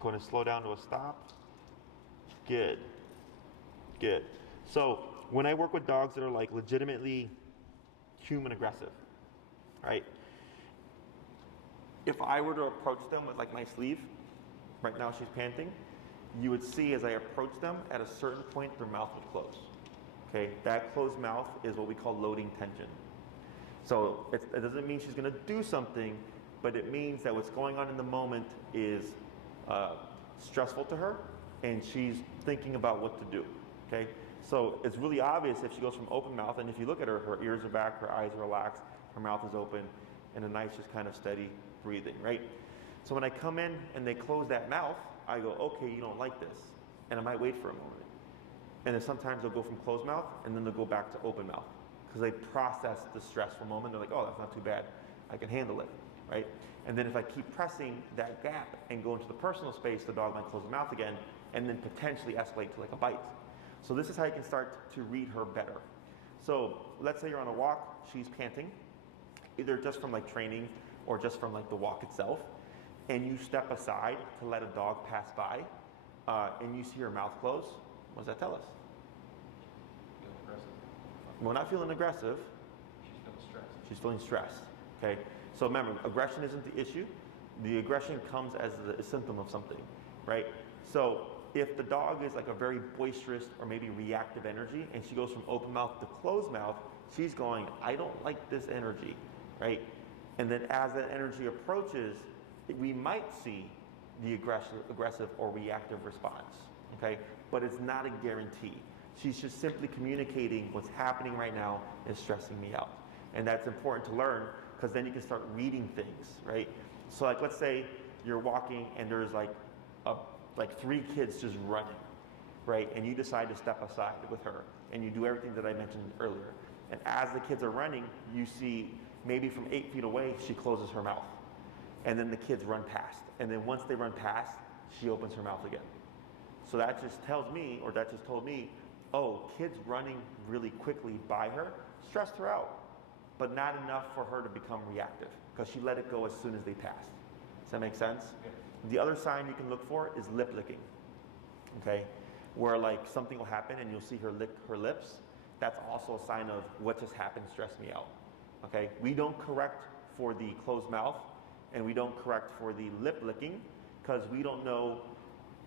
going to slow down to a stop. Good. Good. So when I work with dogs that are legitimately human aggressive, right? If I were to approach them with my sleeve, right now she's panting, you would see as I approach them, at a certain point their mouth would close. Okay, that closed mouth is what we call loading tension. So it doesn't mean she's going to do something, but it means that what's going on in the moment is stressful to her, and she's thinking about what to do. Okay, so it's really obvious if she goes from open mouth, and if you look at her, her ears are back, her eyes are relaxed, her mouth is open, and a nice just kind of steady breathing, right? So when I come in and they close that mouth, I go, okay, you don't like this. And I might wait for a moment. And then sometimes they'll go from closed mouth and then they'll go back to open mouth because they process the stress for a moment. They're like, oh, that's not too bad. I can handle it, right? And then if I keep pressing that gap and go into the personal space, the dog might close the mouth again and then potentially escalate to a bite. So this is how you can start to read her better. So let's say you're on a walk, she's panting, either just from training or just from the walk itself, and you step aside to let a dog pass by, and you see her mouth close. What does that tell us? Feeling aggressive. We're not feeling aggressive. She's feeling stressed. She's feeling stressed. Okay. So remember, aggression isn't the issue. The aggression comes as a symptom of something, right? So if the dog is a very boisterous or maybe reactive energy, and she goes from open mouth to closed mouth, she's going, I don't like this energy, right? And then as that energy approaches, we might see the aggressive or reactive response, okay? But it's not a guarantee. She's just simply communicating what's happening right now is stressing me out. And that's important to learn because then you can start reading things, right? So let's say you're walking and there's 3 kids just running, right? And you decide to step aside with her and you do everything that I mentioned earlier. And as the kids are running, you see maybe from 8 feet away, she closes her mouth. And then the kids run past. And then once they run past, she opens her mouth again. So that just tells me, or that just told me, oh, kids running really quickly by her stressed her out, but not enough for her to become reactive because she let it go as soon as they passed. Does that make sense? Yeah. The other sign you can look for is lip licking, okay? Where like something will happen and you'll see her lick her lips. That's also a sign of what just happened stressed me out, okay? We don't correct for the closed mouth and we don't correct for the lip licking because we don't know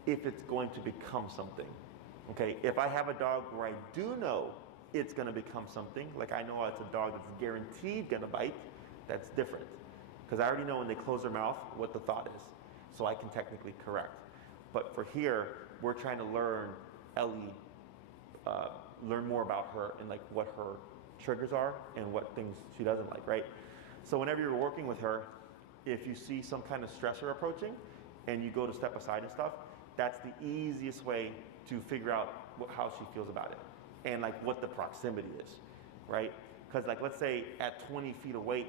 if it's going to become something, okay? If I have a dog where I do know it's gonna become something, like I know it's a dog that's guaranteed gonna bite, that's different. Because I already know when they close their mouth what the thought is, so I can technically correct. But for here, we're trying to learn Ellie, learn more about her and like what her triggers are and what things she doesn't like, right? So whenever you're working with her, if you see some kind of stressor approaching and you go to step aside and stuff, that's the easiest way to figure out how she feels about it and like what the proximity is, right? Because like let's say at 20 feet away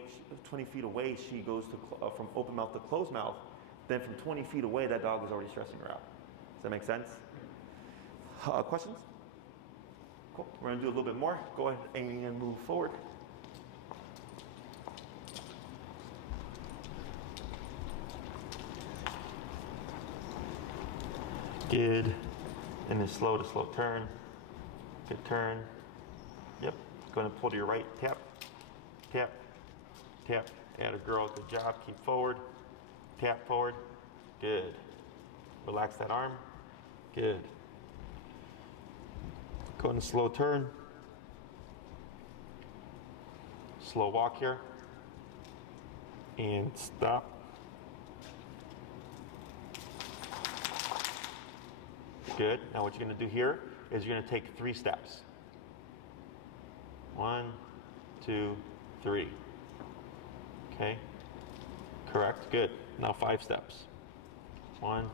she goes to from open mouth to closed mouth, then from 20 feet away that dog is already stressing her out. Does that make sense? Questions? Cool. We're gonna do a little bit more. Go ahead and move forward. Good. And then slow to slow turn. Good turn. Yep. Going to pull to your right. Tap. Tap. Tap. Atta girl. Good job. Keep forward. Tap forward. Good. Relax that arm. Good. Go in a slow turn. Slow walk here. And stop. Good. Now what you're going to do here is you're going to take 3 steps. 1, 2, 3. Okay. Correct. Good. Now 5 steps. 1,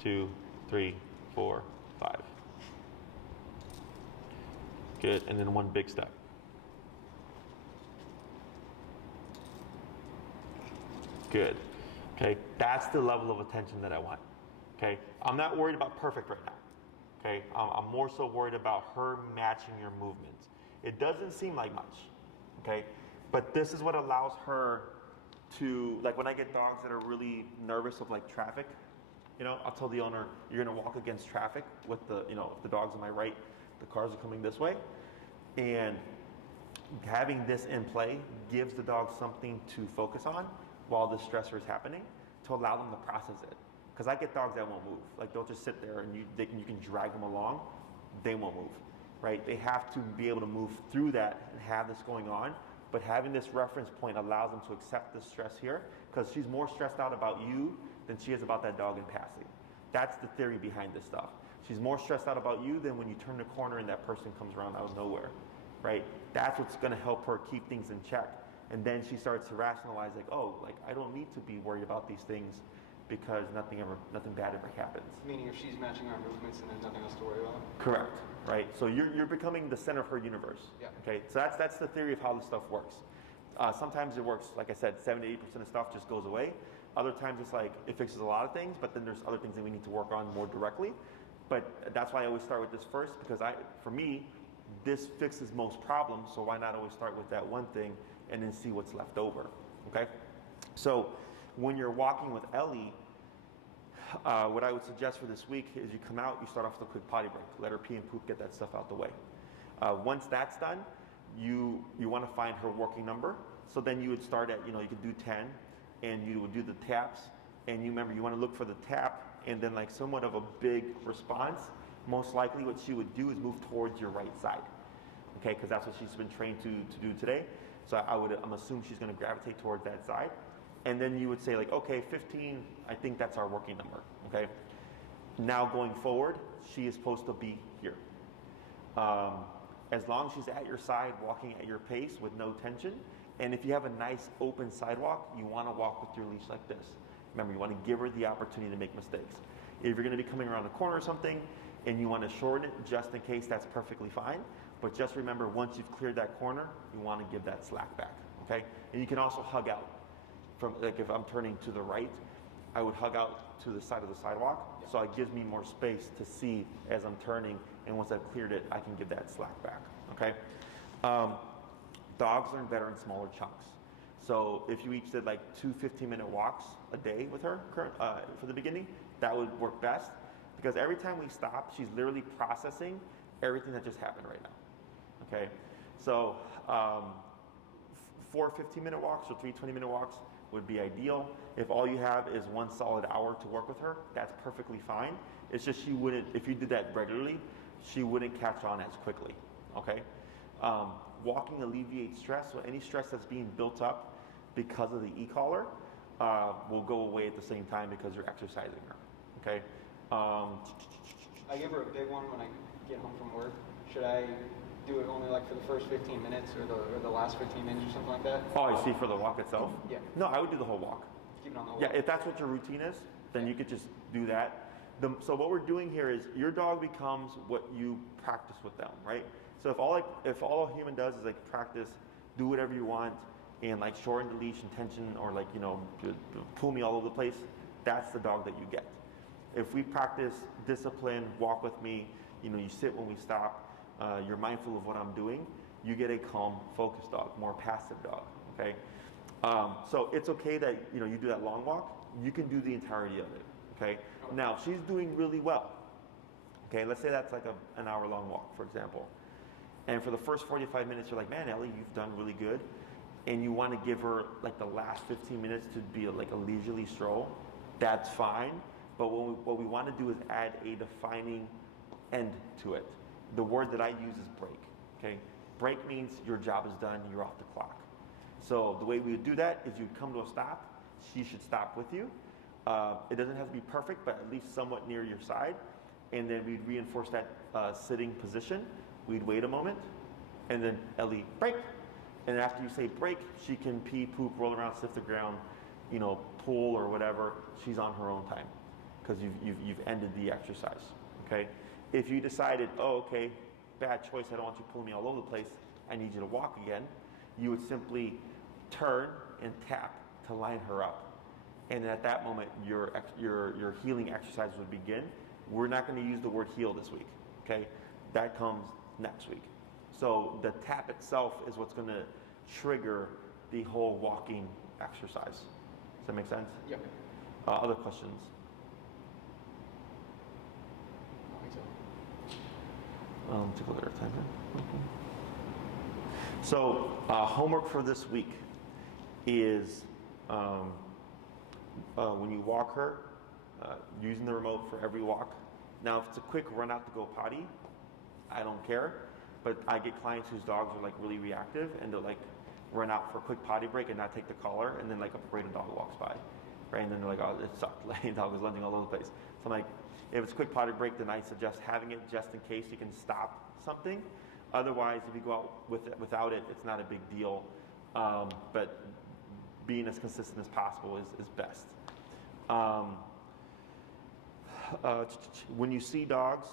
2, 3, 4, 5. Good. And then 1 big step. Good. Okay. That's the level of attention that I want. Okay. I'm not worried about perfect right now. Okay. I'm more so worried about her matching your movements. It doesn't seem like much. Okay. But this is what allows her to, like when I get dogs that are really nervous of like traffic, you know, I'll tell the owner, you're going to walk against traffic with the, you know, the dogs on my right, the cars are coming this way. And having this in play gives the dog something to focus on while the stressor is happening to allow them to process it. Because I get dogs that won't move. Like they'll just sit there and you can drag them along, they won't move, right? They have to be able to move through that and have this going on. But having this reference point allows them to accept the stress here because she's more stressed out about you than she is about that dog in passing. That's the theory behind this stuff. She's more stressed out about you than when you turn the corner and that person comes around out of nowhere, right? That's what's going to help her keep things in check. And then she starts to rationalize like, oh, like I don't need to be worried about these things because nothing bad ever happens. Meaning if she's matching our movements and there's nothing else to worry about? Correct, right? So you're becoming the center of her universe. Yeah. Okay, so that's the theory of how this stuff works. Sometimes it works, like I said, 70 to 80% of stuff just goes away. Other times it's like it fixes a lot of things, but then there's other things that we need to work on more directly. But that's why I always start with this first because for me, this fixes most problems. So why not always start with that one thing and then see what's left over? Okay. So when you're walking with Ellie, what I would suggest for this week is you come out, you start off with a quick potty break, let her pee and poop, get that stuff out the way. Once that's done, you want to find her working number. So then you would start at, you could do 10 and you would do the taps. And you remember, you want to look for the tap and then like somewhat of a big response. Most likely what she would do is move towards your right side. Okay, because that's what she's been trained to do today. So I'm assuming she's going to gravitate towards that side. And then you would say like, okay, 15, I think that's our working number, okay? Now going forward, she is supposed to be here. As long as she's at your side, walking at your pace with no tension, and if you have a nice open sidewalk, you want to walk with your leash like this. Remember, you want to give her the opportunity to make mistakes. If you're going to be coming around the corner or something, and you want to shorten it just in case, that's perfectly fine. But just remember, once you've cleared that corner, you want to give that slack back, okay? And you can also hug out. From like if I'm turning to the right, I would hug out to the side of the sidewalk, so it gives me more space to see as I'm turning and once I've cleared it, I can give that slack back, okay? Dogs learn better in smaller chunks. So if you each did like 2 15-minute walks a day with her for the beginning, that would work best, because every time we stop, she's literally processing everything that just happened right now, okay? So 4 15-minute walks or 3 20-minute walks would be ideal. If all you have is 1 solid hour to work with her, that's perfectly fine. It's just she wouldn't, if you did that regularly, she wouldn't catch on as quickly, okay? Walking alleviates stress, so any stress that's being built up because of the e-collar will go away at the same time because you're exercising her, okay? I give her a big one when I get home from work. Should I do it only like for the first 15 minutes or the last 15 minutes or something like that? Oh, I see, for the walk itself? Yeah. No, I would do the whole walk. Keep it on the whole Yeah, if that's what your routine is, then you could just do that. So what we're doing here is your dog becomes what you practice with them, right? So if all a human does is like practice, do whatever you want, and like shorten the leash and tension, or like, you know, pull me all over the place, that's the dog that you get. If we practice discipline, walk with me, you know, you sit when we stop, you're mindful of what I'm doing, you get a calm, focused dog, more passive dog, okay? So it's okay that, you know, you do that long walk, you can do the entirety of it, okay? Now, she's doing really well, okay? Let's say that's like an hour-long walk, for example. And for the first 45 minutes, you're like, man, Ellie, you've done really good. And you want to give her like the last 15 minutes to be like a leisurely stroll, that's fine. But what we want to do is add a defining end to it. The word that I use is break, okay? Break means your job is done, you're off the clock. So the way we would do that is you'd come to a stop, she should stop with you. It doesn't have to be perfect, but at least somewhat near your side. And then we'd reinforce that sitting position. We'd wait a moment, and then Ellie, break. And after you say break, she can pee, poop, roll around, sniff the ground, you know, pull or whatever. She's on her own time because you've ended the exercise, okay? If you decided, oh, okay, bad choice, I don't want you pulling me all over the place, I need you to walk again, you would simply turn and tap to line her up. And at that moment, your healing exercise would begin. We're not going to use the word heal this week, okay? That comes next week. So the tap itself is what's going to trigger the whole walking exercise. Does that make sense? Yep. Other questions? I think so. Take a look at our time here. Okay. So homework for this week is when you walk her, using the remote for every walk. Now, if it's a quick run out to go potty, I don't care. But I get clients whose dogs are like really reactive, and they'll like run out for a quick potty break and not take the collar, and then like a parade of dog walks by, right? And then they're like, oh, it sucked. Like, the dog was lunging all over the place. So I'm like, if it's a quick potty break, then I suggest having it just in case you can stop something. Otherwise, if you go out without it, it's not a big deal. But being as consistent as possible is best. When you see dogs,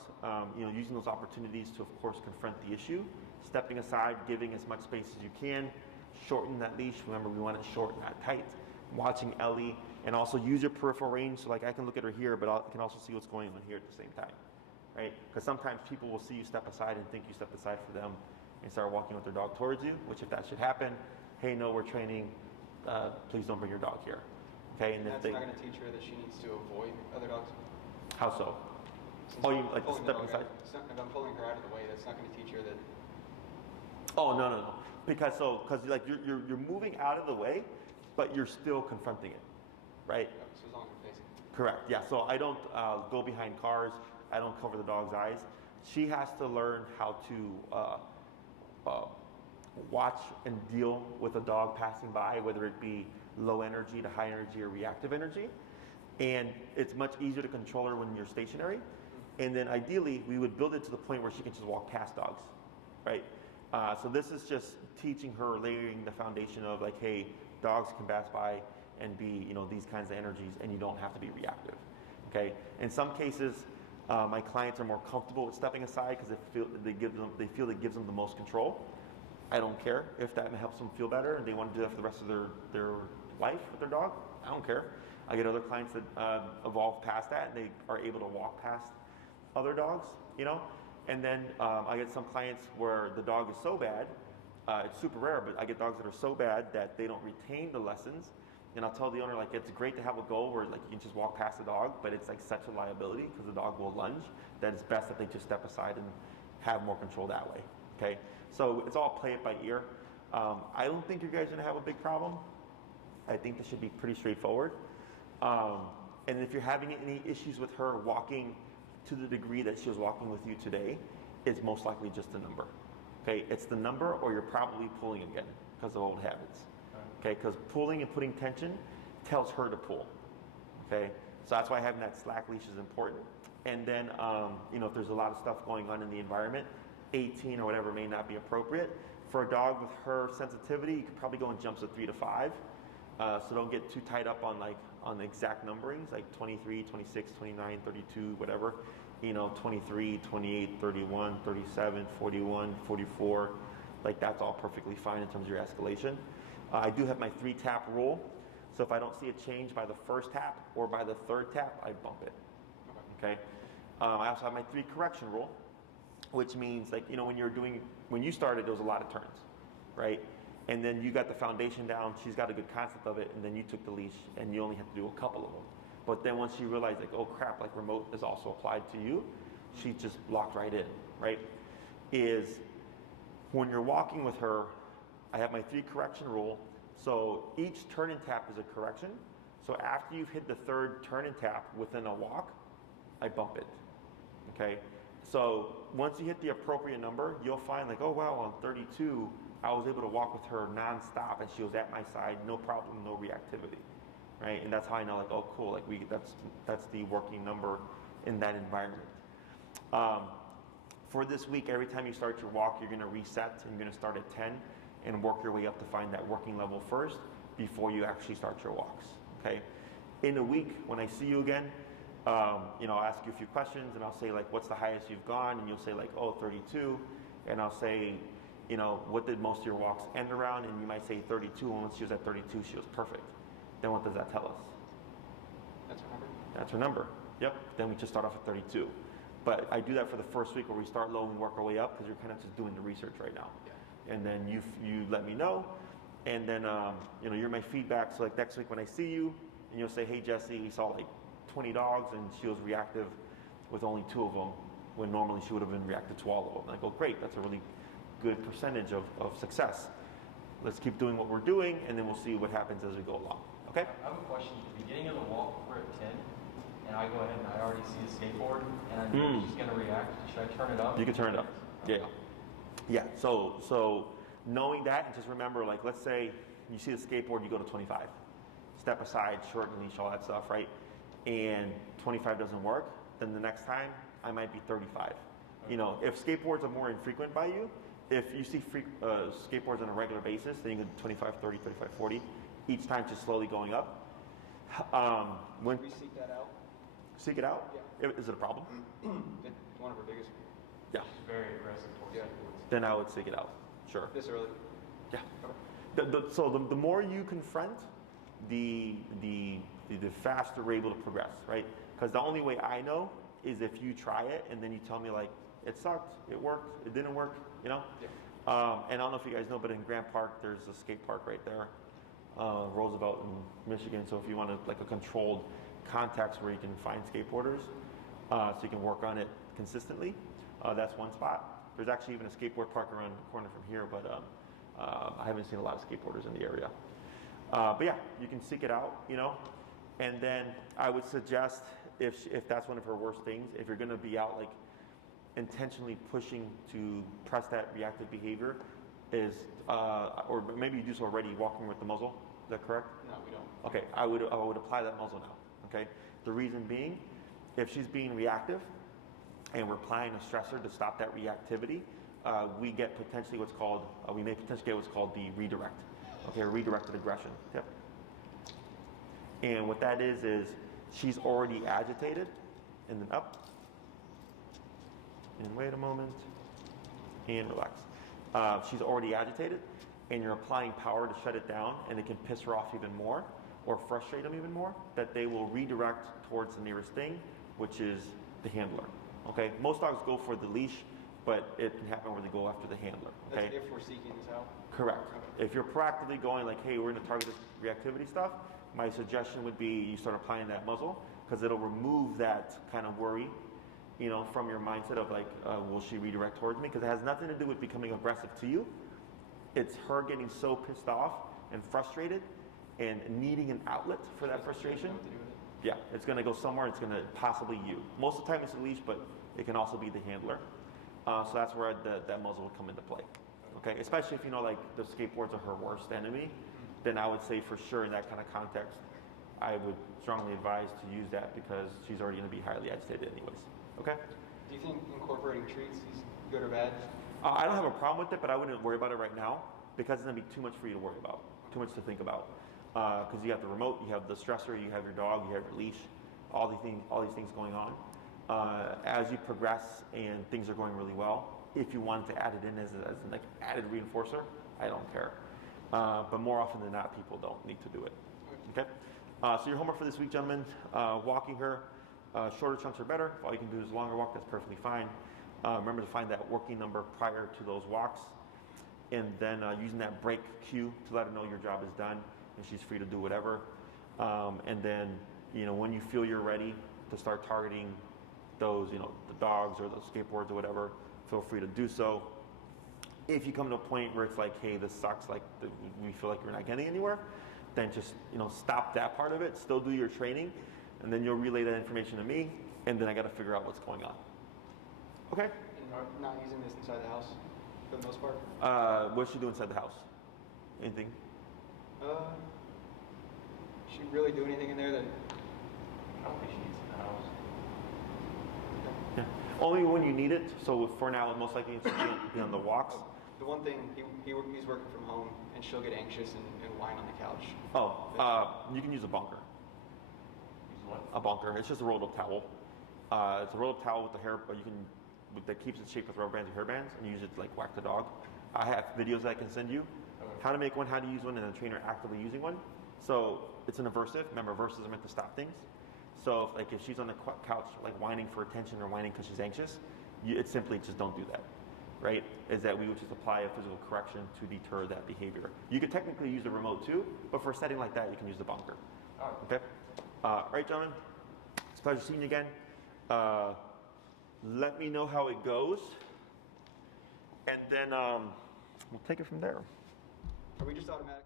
using those opportunities to, of course, confront the issue, stepping aside, giving as much space as you can, shorten that leash. Remember, we want it short, not tight. Watching Ellie, and also use your peripheral range. So, like, I can look at her here, but I can also see what's going on here at the same time, right? Because sometimes people will see you step aside and think you stepped aside for them and start walking with their dog towards you, which if that should happen, hey, no, we're training. Please don't bring your dog here. Okay, and that's not going to teach her that she needs to avoid other dogs? How so? Since Oh, you like pulling step the dog aside? If I'm pulling her out of the way, that's not going to teach her that. Oh, no. Because like you're moving out of the way, but you're still confronting it, right? So as long as I'm facing. Correct. Yeah. So I don't go behind cars. I don't cover the dog's eyes. She has to learn how to watch and deal with a dog passing by, whether it be low energy to high energy or reactive energy. And it's much easier to control her when you're stationary. And then ideally, we would build it to the point where she can just walk past dogs, right? So this is just teaching her, layering the foundation of like, hey, dogs can pass by and be, these kinds of energies, and you don't have to be reactive, okay? In some cases, my clients are more comfortable with stepping aside because they feel it gives them the most control. I don't care if that helps them feel better and they want to do that for the rest of their life with their dog. I don't care. I get other clients that evolve past that and they are able to walk past other dogs, And then I get some clients where the dog is so bad, it's super rare, but I get dogs that are so bad that they don't retain the lessons. And I'll tell the owner, like, it's great to have a goal where like you can just walk past the dog, but it's like such a liability because the dog will lunge that it's best that they just step aside and have more control that way. Okay, so it's all play it by ear. I don't think you guys are gonna have a big problem. I think this should be pretty straightforward. And if you're having any issues with her walking to the degree that she was walking with you today, it's most likely just the number. Okay, it's the number, or you're probably pulling again because of old habits. Okay, because pulling and putting tension tells her to pull. Okay, so that's why having that slack leash is important. And then, if there's a lot of stuff going on in the environment, 18 or whatever may not be appropriate. For a dog with her sensitivity, you could probably go in jumps of 3 to 5. So don't get too tied up on the exact numberings, like 23, 26, 29, 32, whatever. 23, 28, 31, 37, 41, 44. Like that's all perfectly fine in terms of your escalation. I do have my 3-tap rule. So if I don't see a change by the first tap or by the third tap, I bump it. Okay. I also have my 3 correction rule, which means like, when you started, there was a lot of turns, right? And then you got the foundation down, she's got a good concept of it, and then you took the leash and you only have to do a couple of them. But then once she realized like, oh crap, like remote is also applied to you, she just locked right in, right? Is when you're walking with her, I have my 3 correction rule. So each turn and tap is a correction. So after you've hit the 3rd turn and tap within a walk, I bump it, okay? So once you hit the appropriate number, you'll find like, oh wow, on 32, I was able to walk with her nonstop and she was at my side, no problem, no reactivity, right? And that's how I know like, oh cool, like that's the working number in that environment. For this week, every time you start your walk, you're gonna reset and you're gonna start at 10 and work your way up to find that working level first before you actually start your walks, okay? In a week, when I see you again, I'll ask you a few questions and I'll say like, what's the highest you've gone? And you'll say like, oh, 32. And I'll say, what did most of your walks end around? And you might say 32, and once she was at 32, she was perfect. Then what does that tell us? That's her number. That's her number. Yep. Then we just start off at 32. But I do that for the first week where we start low and work our way up because you're kind of just doing the research right now. Yeah. And then you let me know. And then, you're my feedback. So like next week when I see you, and you'll say, hey, Jesse, we saw like 20 dogs and she was reactive with only 2 of them when normally she would have been reactive to all of them. And I go, great, that's a really good percentage of success. Let's keep doing what we're doing and then we'll see what happens as we go along. Okay? I have a question. At the beginning of the walk, we're at 10, and I go ahead and I already see a skateboard, and I know she's going to react. Should I turn it up? You can turn it up. Yeah. Yeah. So knowing that, and just remember, like, let's say you see the skateboard, you go to 25. Step aside, shorten leash, all that stuff, right? And 25 doesn't work, then the next time I might be 35. Okay. If skateboards are more infrequent by you, if you see skateboards on a regular basis, then you can 25, 30, 35, 40, each time just slowly going up. When we seek that out? Seek it out? Yeah. Is it a problem? It's one of our biggest. Yeah. She's very aggressive towards skateboards. Then I would seek it out. Sure. This early? Yeah. So the more you confront, the faster we're able to progress, right? Because the only way I know is if you try it and then you tell me like, it sucked, it worked, it didn't work, Yeah. And I don't know if you guys know, but in Grant Park, there's a skate park right there, Roosevelt in Michigan. So if you want like a controlled context where you can find skateboarders, so you can work on it consistently, that's one spot. There's actually even a skateboard park around the corner from here, but I haven't seen a lot of skateboarders in the area. But yeah, you can seek it out, and then I would suggest if that's one of her worst things, if you're going to be out like intentionally pushing to press that reactive behavior, is or maybe you do so already, walking with the muzzle. Is that correct? No, we don't. Okay, I would apply that muzzle now. Okay, the reason being, if she's being reactive, and we're applying a stressor to stop that reactivity, we get potentially what's called we may potentially get what's called the redirect. Okay, redirected aggression. Yep. And what that is she's already agitated, and then up, and wait a moment, and relax. She's already agitated, and you're applying power to shut it down, and it can piss her off even more, or frustrate them even more, that they will redirect towards the nearest thing, which is the handler. Okay, most dogs go for the leash but it can happen where they go after the handler. Okay. That's if we're seeking this out. Correct. Okay. If you're proactively going like, hey, we're going to target this reactivity stuff, my suggestion would be you start applying that muzzle because it'll remove that kind of worry, you know, from your mindset of like, will she redirect towards me? Because it has nothing to do with becoming aggressive to you. It's her getting so pissed off and frustrated and needing an outlet for that frustration. Yeah, it's going to go somewhere. It's going to possibly you. Most of the time it's a leash, but it can also be the handler. So that's where that muzzle would come into play. Okay, especially if you know like the skateboards are her worst enemy, then I would say for sure in that kind of context, I would strongly advise to use that because she's already going to be highly agitated anyways. Okay. Do you think incorporating treats is good or bad? I don't have a problem with it, but I wouldn't worry about it right now because it's going to be too much for you to worry about, too much to think about. Because you have the remote, you have the stressor, you have your dog, you have your leash, all these things going on. As you progress and things are going really well, if you wanted to add it in as an like added reinforcer, I don't care. But more often than not, people don't need to do it. Okay. So your homework for this week, gentlemen, walking her. Shorter chunks are better. If all you can do is a longer walk, that's perfectly fine. Remember to find that working number prior to those walks, and then using that break cue to let her know your job is done and she's free to do whatever. And then, you know, when you feel you're ready to start targeting those, you know, the dogs or those skateboards or whatever, feel free to do so. If you come to a point where it's like, hey, this sucks, like we feel like you're not getting anywhere, then just, you know, stop that part of it, still do your training, and then you'll relay that information to me, and then I got to figure out what's going on. Okay? And not using this inside the house for the most part? What should she do inside the house? Anything? Should she really do anything in there that... I don't think she needs it in the house. Yeah. Only when you need it. So for now, most likely it's going to be on the walks. The one thing, he's working from home, and she'll get anxious and whine on the couch. Oh, you can use a bunker. Use what? A bunker. It's just a rolled up towel. It's a rolled up towel with the hair, but that keeps it shaped with rubber bands or hair bands, and you use it to like whack the dog. I have videos that I can send you. Okay. How to make one, how to use one, and a trainer actively using one. So it's an aversive. Remember, aversives are meant to stop things. So if she's on the couch like whining for attention or whining because she's anxious, it's simply just don't do that. Right? Is that we would just apply a physical correction to deter that behavior. You could technically use the remote too, but for a setting like that, you can use the bunker. All right. Okay? All right, gentlemen. It's a pleasure seeing you again. Let me know how it goes, and then we'll take it from there. Are we just automatic?